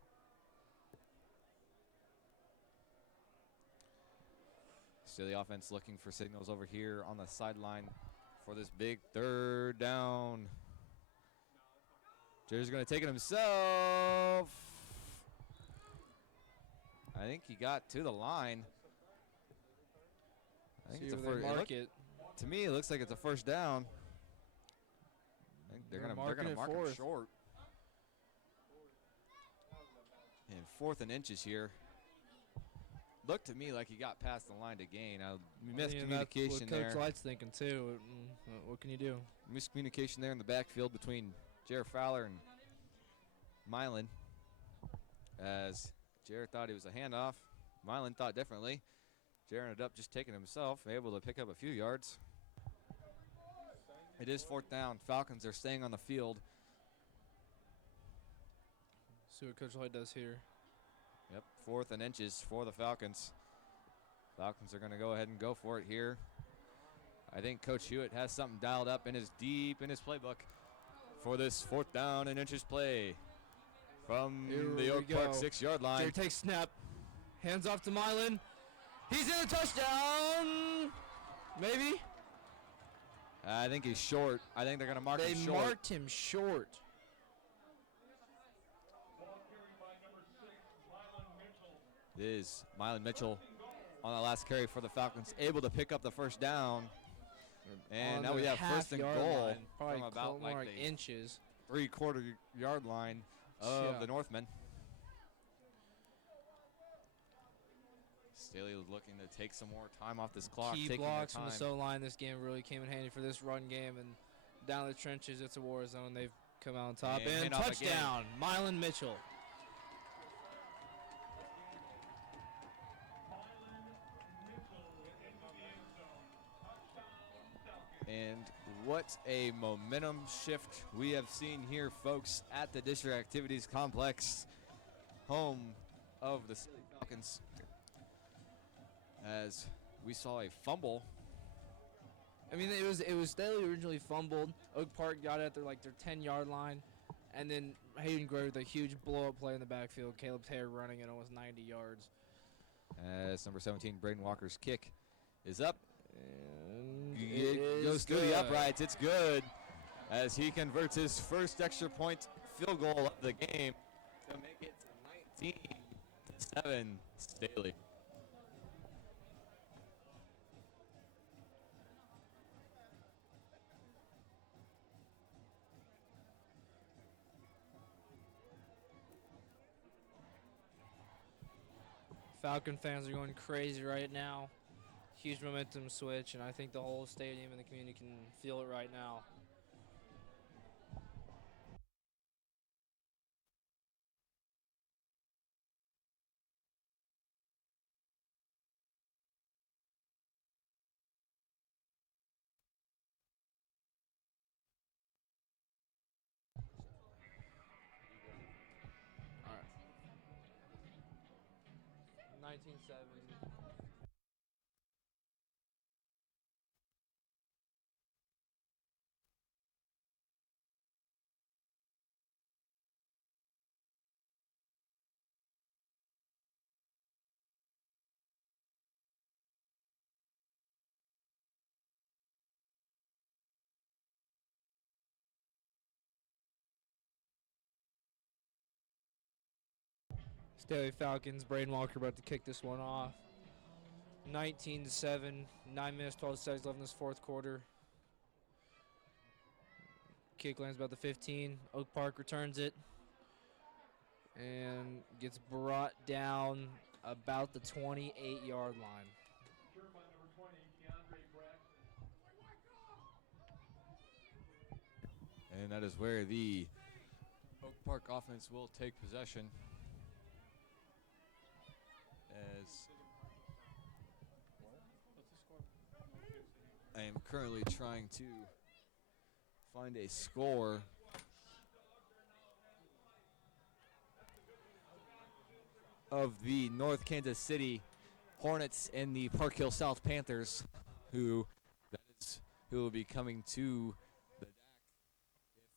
Still the offense looking for signals over here on the sideline for this big 3rd down. Jared's going to take it himself. I think he got to the line. I think it's a first. To me, it looks like it's a 1st down. I think they're gonna mark it short. And 4th and inches here. looked to me like he got past the line to gain. That's Miscommunication what there. Coach Light's thinking too. What can you do? Miscommunication there in the backfield between Jared Fowler and Milan. As Jared thought he was a handoff, Milan thought differently. Jared ended up just taking himself, able to pick up a few yards. It is 4th down. Falcons are staying on the field. See what Coach Light does here. Yep, 4th and inches for the Falcons. Falcons are going to go ahead and go for it here. I think Coach Hewitt has something dialed up deep in his playbook for this 4th down and inches play from the Oak Park 6-yard line. Jared takes snap. Hands off to Milan. He's in a touchdown. Maybe. I think he's short. I think they're going to mark him short. They marked him short. It is Milan Mitchell on the last carry for the Falcons, able to pick up the first down. And now we have 1st and goal from about like inches. 3/4 yard line of the Northmen. Staley was looking to take some more time off this clock. Key blocks from the SO line this game really came in handy for this run game. And down the trenches, it's a war zone. They've come out on top. And touchdown, Milan Mitchell. And what a momentum shift we have seen here, folks, at the District Activities Complex, home of the Staley Falcons. As we saw a fumble. I mean, it was Staley originally fumbled. Oak Park got it at their 10-yard line, and then Hayden Gray with a huge blow-up play in the backfield. Caleb Taylor running it almost 90 yards. As number 17, Braden Walker's kick is up. And it goes through the uprights. It's good as he converts his first extra point field goal of the game to make it 19-7 Staley. Falcon fans are going crazy right now. Huge momentum switch, and I think the whole stadium and the community can feel it right now. All right. 19-7. Staley Falcons, Braden Walker about to kick this one off. 19-7, 9 minutes, 12 seconds left in this 4th quarter. Kick lands about the 15. Oak Park returns it and gets brought down about the 28-yard line. And that is where the Oak Park offense will take possession. As I am currently trying to find a score of the North Kansas City Hornets and the Park Hill South Panthers, who will be coming to the DAC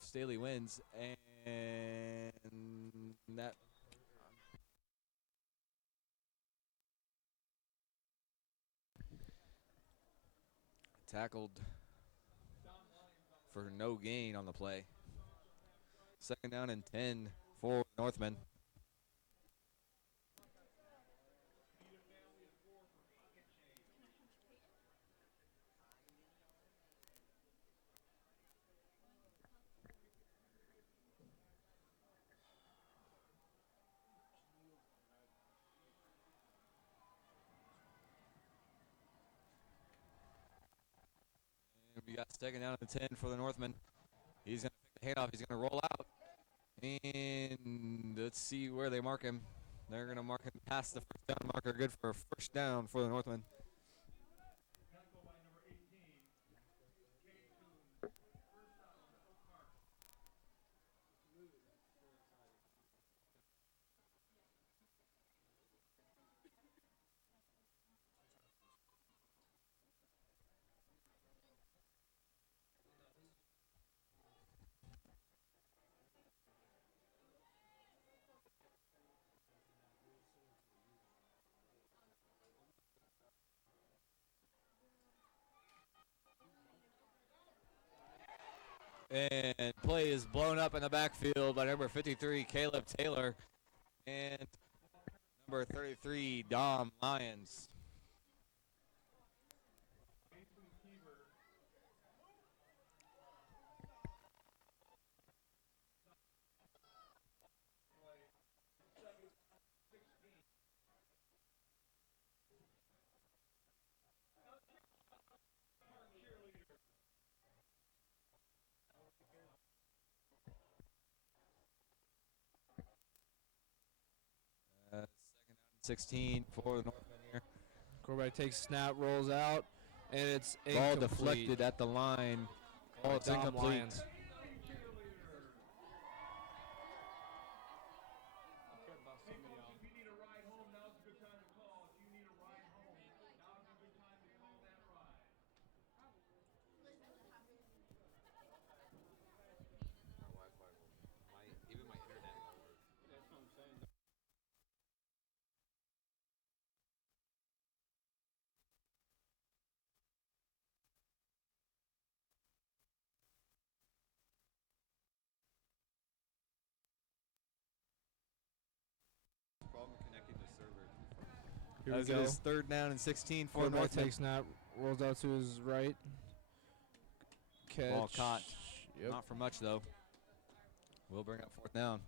if Staley wins, and that tackled for no gain on the play. 2nd down and 10 for Northmen. You got second down and 10 for the Northman. He's going to pick the handoff. He's going to roll out. And let's see where they mark him. They're going to mark him past the first down marker. Good for a first down for the Northman. And play is blown up in the backfield by number 53, Caleb Taylor, and number 33, Dom Lyons. Second down and 16 for the Northman here. Quarterback takes snap, rolls out, and it's Ball incomplete. deflected at the line. by Oh, it's Dom incomplete. Lyons. Problem connecting the server. Here we As it go. is third down and 16 for Quarterback Northman. takes snap, rolls out to his right. Catch. Ball caught. Yep. Not for much, though. We'll bring up fourth down.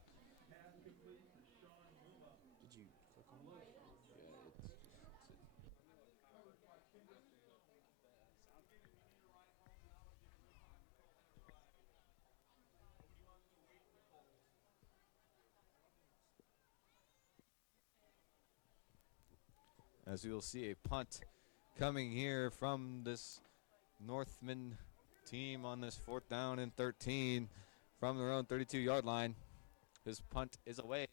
As we will see a punt coming here from this Northman team on this fourth down and 13 from their own 32-yard line. This punt is away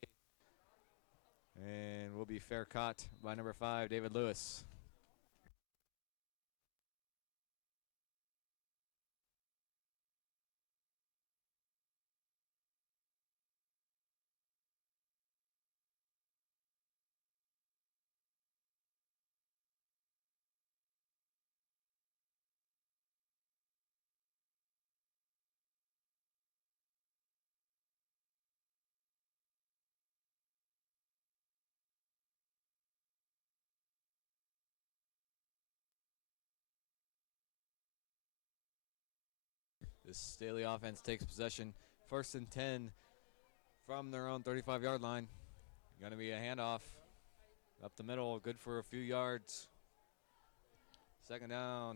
and will be fair caught by number 5, David Lewis. This Staley offense takes possession. First and 10 from their own 35-yard line. Going to be a handoff up the middle, good for a few yards. Second down.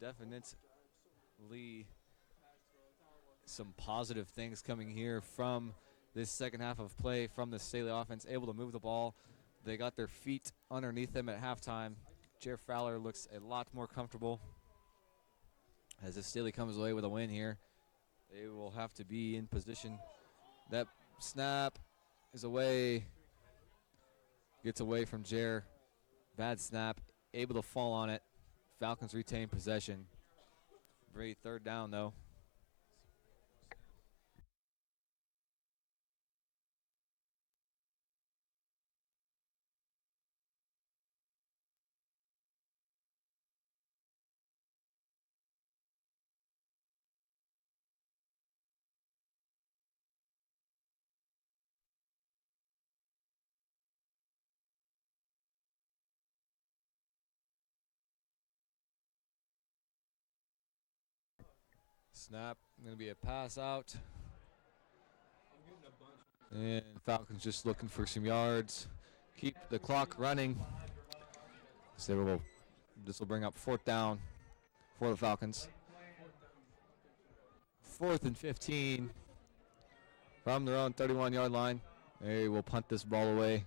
Definitely some positive things coming here from this second half of play from the Staley offense, able to move the ball. They got their feet underneath them at halftime. Jer Fowler looks a lot more comfortable as the Staley comes away with a win here. They will have to be in position. That snap is away. Gets away from Jer. Bad snap. Able to fall on it. Falcons retain possession. Great third down, though. Snap, going to be a pass out. And Falcons just looking for some yards. Keep the clock running. So this will bring up 4th down for the Falcons. 4th and 15 from their own 31-yard line. They will punt this ball away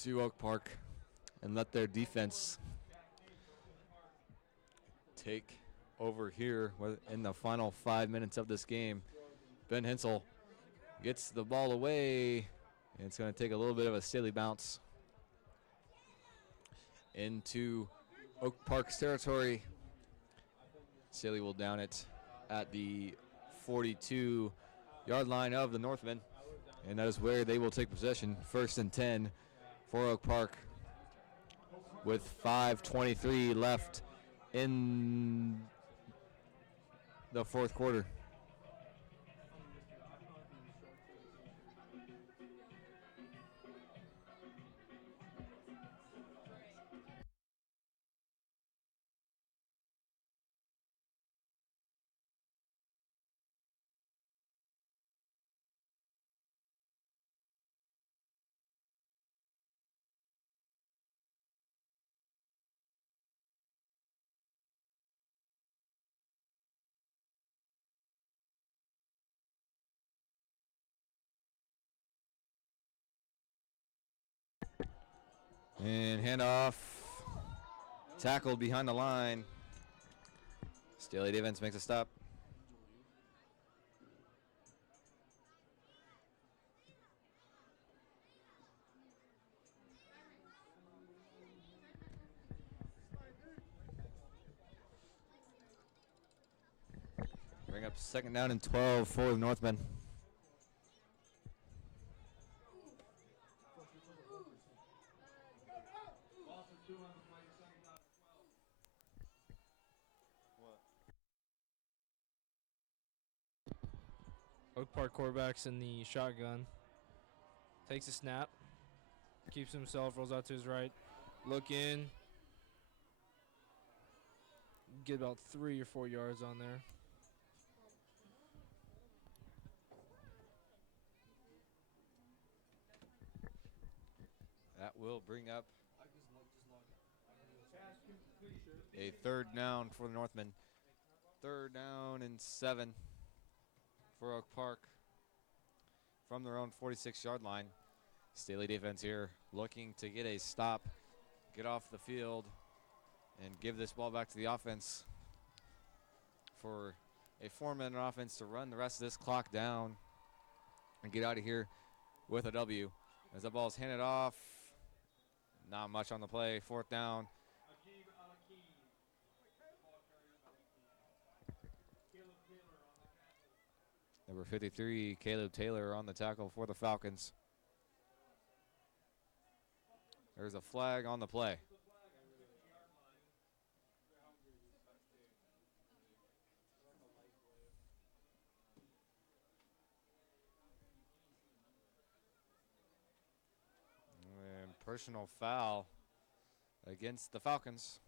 to Oak Park and let their defense take over here in the final 5 minutes of this game. Ben Hensel gets the ball away, and it's going to take a little bit of a Staley bounce into Oak Park's territory. Staley will down it at the 42-yard line of the Northmen, and that is where they will take possession. 1st and 10 for Oak Park with 5:23 left in the 4th quarter. And handoff. Tackled behind the line. Staley defense makes a stop. Bring up 2nd down and 12 for the Northmen. Oak Park quarterback's in the shotgun. Takes a snap. Keeps himself, rolls out to his right. Look in. Get about 3 or 4 yards on there. That will bring up a 3rd down for the Northmen. 3rd down and 7 for Oak Park from their own 46-yard line. Staley defense here looking to get a stop, get off the field, and give this ball back to the offense for a 4-minute offense to run the rest of this clock down and get out of here with a W. As the ball is handed off, not much on the play. 4th down. Number 53, Caleb Taylor on the tackle for the Falcons. There's a flag on the play. And personal foul against the Falcons.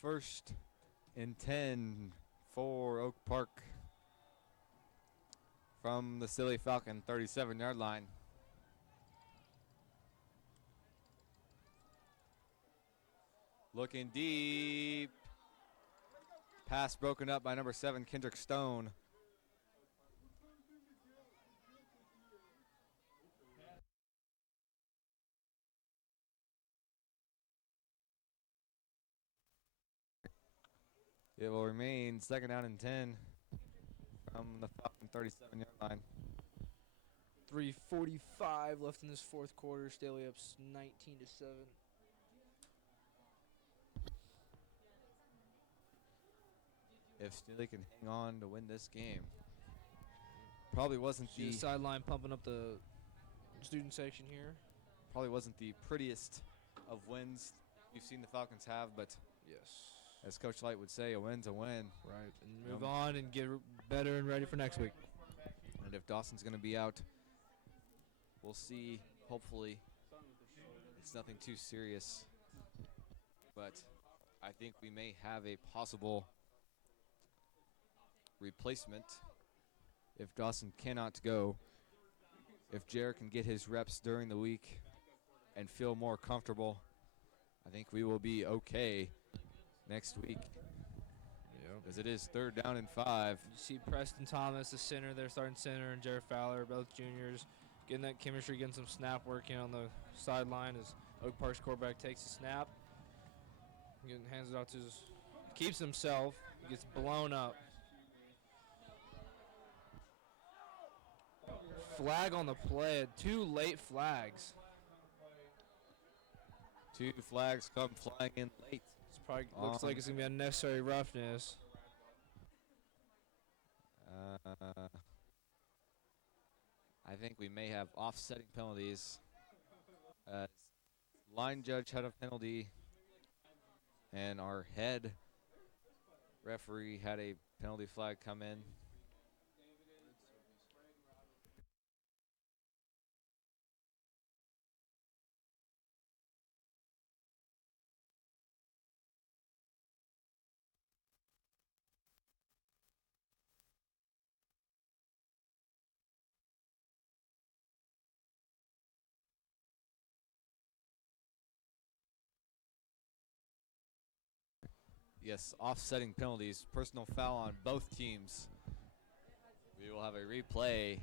First and 10 for Oak Park from the Staley Falcon 37-yard line. Looking deep. Pass broken up by number 7, Kendrick Stone. It will remain 2nd down and 10 from the Falcon 37-yard line. 3:45 left in this 4th quarter. Staley up 19-7. If Staley can hang on to win this game, Probably wasn't See the the sideline pumping up the student section here. prettiest of wins we've seen the Falcons have, but Yes. as Coach Light would say, a win's a win. Right. And move on and get better and ready for next week. And if Dawson's going to be out, we'll see. Hopefully, it's nothing too serious. But I think we may have a possible replacement if Dawson cannot go. If Jared can get his reps during the week and feel more comfortable, I think we will be okay next week. Yep. Because it is 3rd down and 5. You see Preston Thomas, the center, they're starting center, and Jared Fowler, both juniors, getting that chemistry, getting some snap work in on the sideline as Oak Park's quarterback takes the snap, hands it out to keeps himself, gets blown up. Flag on the play, 2 late flags. 2 flags come flying in late. It's probably looks like it's gonna be unnecessary roughness. I think we may have offsetting penalties. Line judge had a penalty, and our head referee had a penalty flag come in. Yes, offsetting penalties, personal foul on both teams. We will have a replay.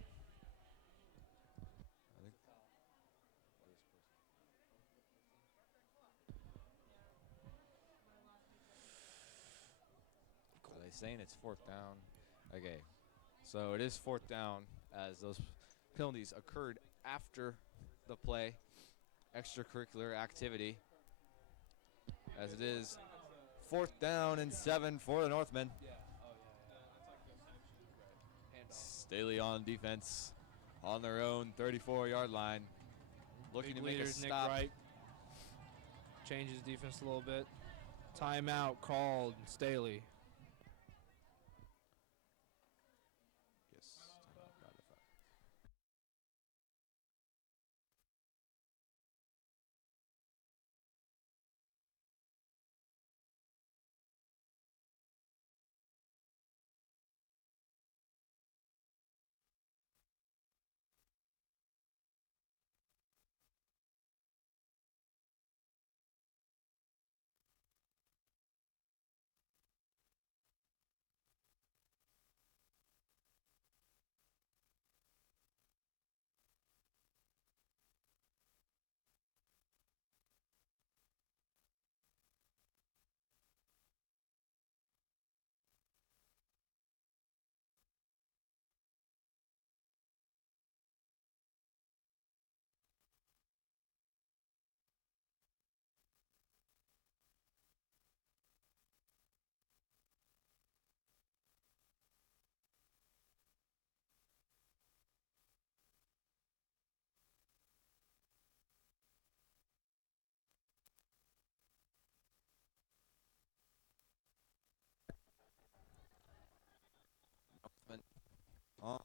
Are they saying it's 4th down? Okay, so it is 4th down as those penalties occurred after the play, extracurricular activity, as it is 4th down and 7 for the Northmen. Staley on defense on their own 34-yard line, looking Big to make a leaders, Nick stop. Wright changes defense a little bit. Timeout called, Staley. Yes, timeout by the five.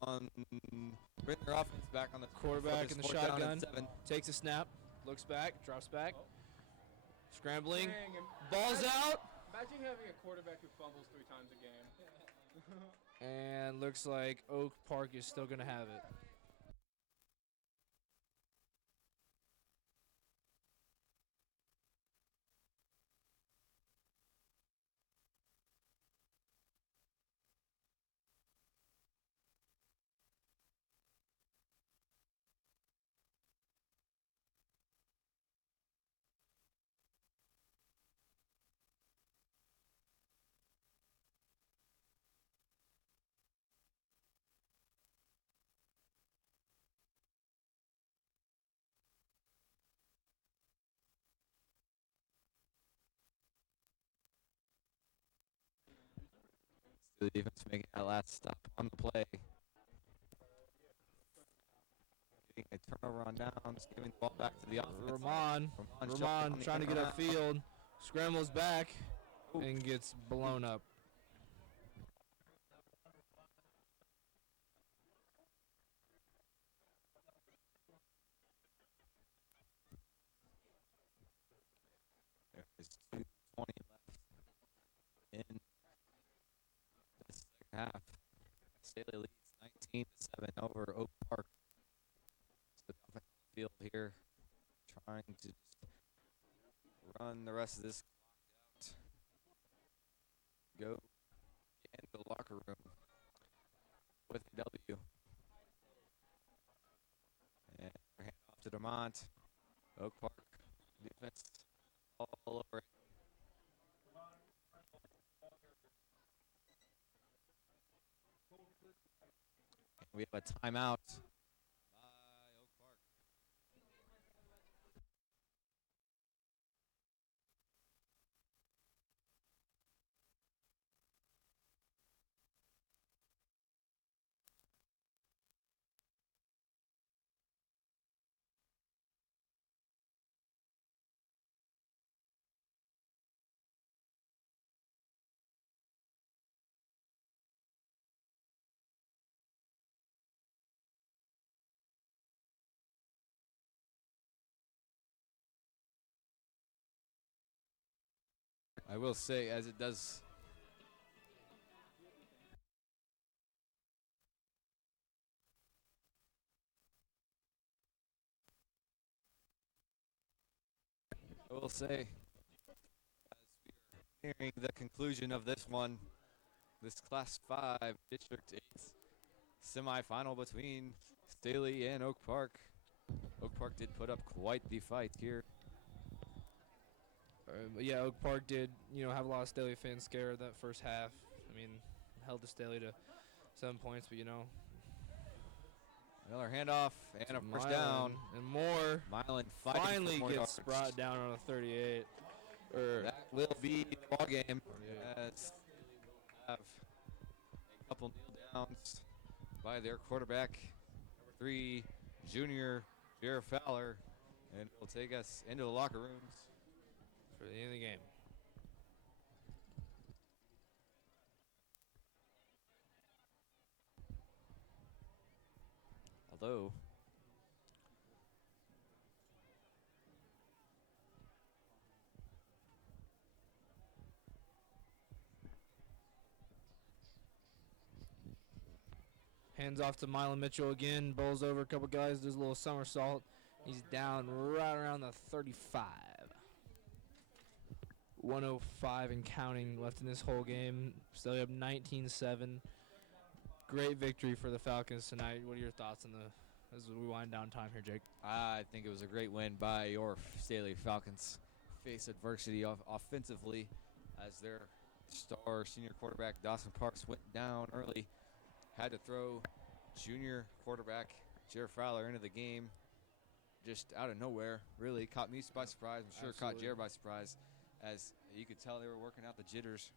On bring their offense back on the Quarterback in the 4th down and shotgun. 7. Takes a snap, looks back, drops back. Scrambling, ball's out, Imagine having a quarterback who fumbles 3 times a game. and looks like Oak Park is still going to have it. The defense making that last stop on the play. A turnover on downs, giving the ball back to the offense. Ramon trying to get upfield. Scrambles back and gets blown up. There's 2:20 left in the second half. Staley leads 19-7 over Oak Park. So the offense on the field here, trying to just run the rest of this clock out. Go into the locker room with a W. And hand off to Demont. Oak Park defense all over it. And we have a timeout by Oak Park. I will say, as it does. I will say, as we are nearing the conclusion of this one, this Class 5 District 8 semifinal between Staley and Oak Park. Oak Park did put up quite the fight here. But yeah, Oak Park did, have a lot of Staley fans scared that first half. I mean, held the Staley to 7 points, but Another handoff and a first down. and more. Mylan Finally for more gets yards. brought down on a 38. That will be the ball game as we'll have a couple kneel downs by their quarterback, number 3, junior Jared Fowler, and will take us into the locker rooms For the end of the game. Although Hands off to Mylon Mitchell again. Bowls over a couple guys. Does a little somersault. He's down right around the 35. 105 and counting left in this whole game. Still up 19-7. Great victory for the Falcons tonight. What are your thoughts on as we wind down time here, Jake? I think it was a great win by your Staley Falcons. Face adversity offensively as their star senior quarterback Dawson Parks went down early. Had to throw junior quarterback Jared Fowler into the game just out of nowhere. Really caught me by surprise. I'm sure it caught Jared by surprise, as you could tell they were working out the jitters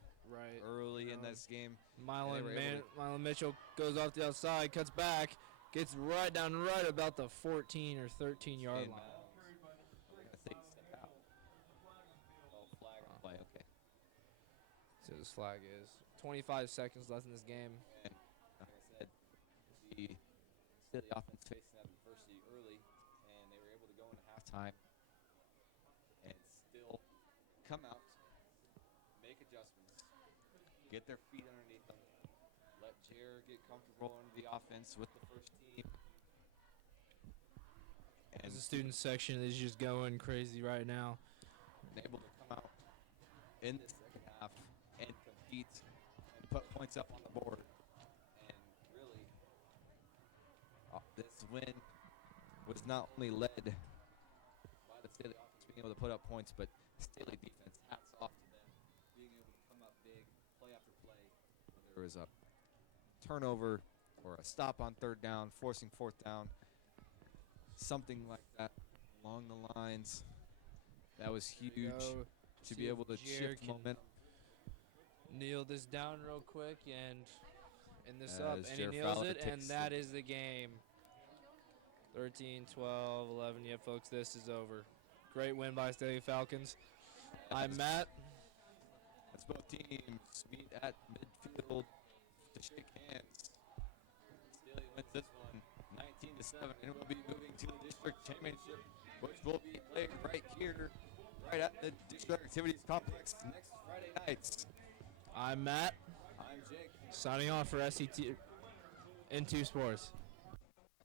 early in this game. Mylon Mitchell goes off the outside, cuts back, gets right about the 14 or 13 yard line. Step out. Oh, flag on play. Okay. So this flag is 25 seconds left in this game. And like I said, the Staley offense facing that adversity early, and they were able to go into halftime and still come out, make adjustments, get their feet underneath them, let Jared get comfortable into the offense with the first team. And The student section is just going crazy right now. able to come out in the second half and compete and put points up on the board. And really, this win was not only led by the Staley offense being able to put up points, but Staley defense, hats off to them, being able to come up big, play after play. There was a turnover or a stop on third down, forcing fourth down, something like that along the lines. That was huge to be able to shift momentum. Kneel this down real quick and this As up, and he Jared kneels Fowler it, and takes that the- is the game. 13, 12, 11. Yeah, folks, this is over. Great win by Staley Falcons. I'm Matt. That's both teams meet at midfield to shake hands. Staley wins this one 19-7, and will be moving to the district championship, which will be played right here, right at the district activities complex next Friday nights. I'm Matt. I'm Jake. Signing off for SET N2 Sports.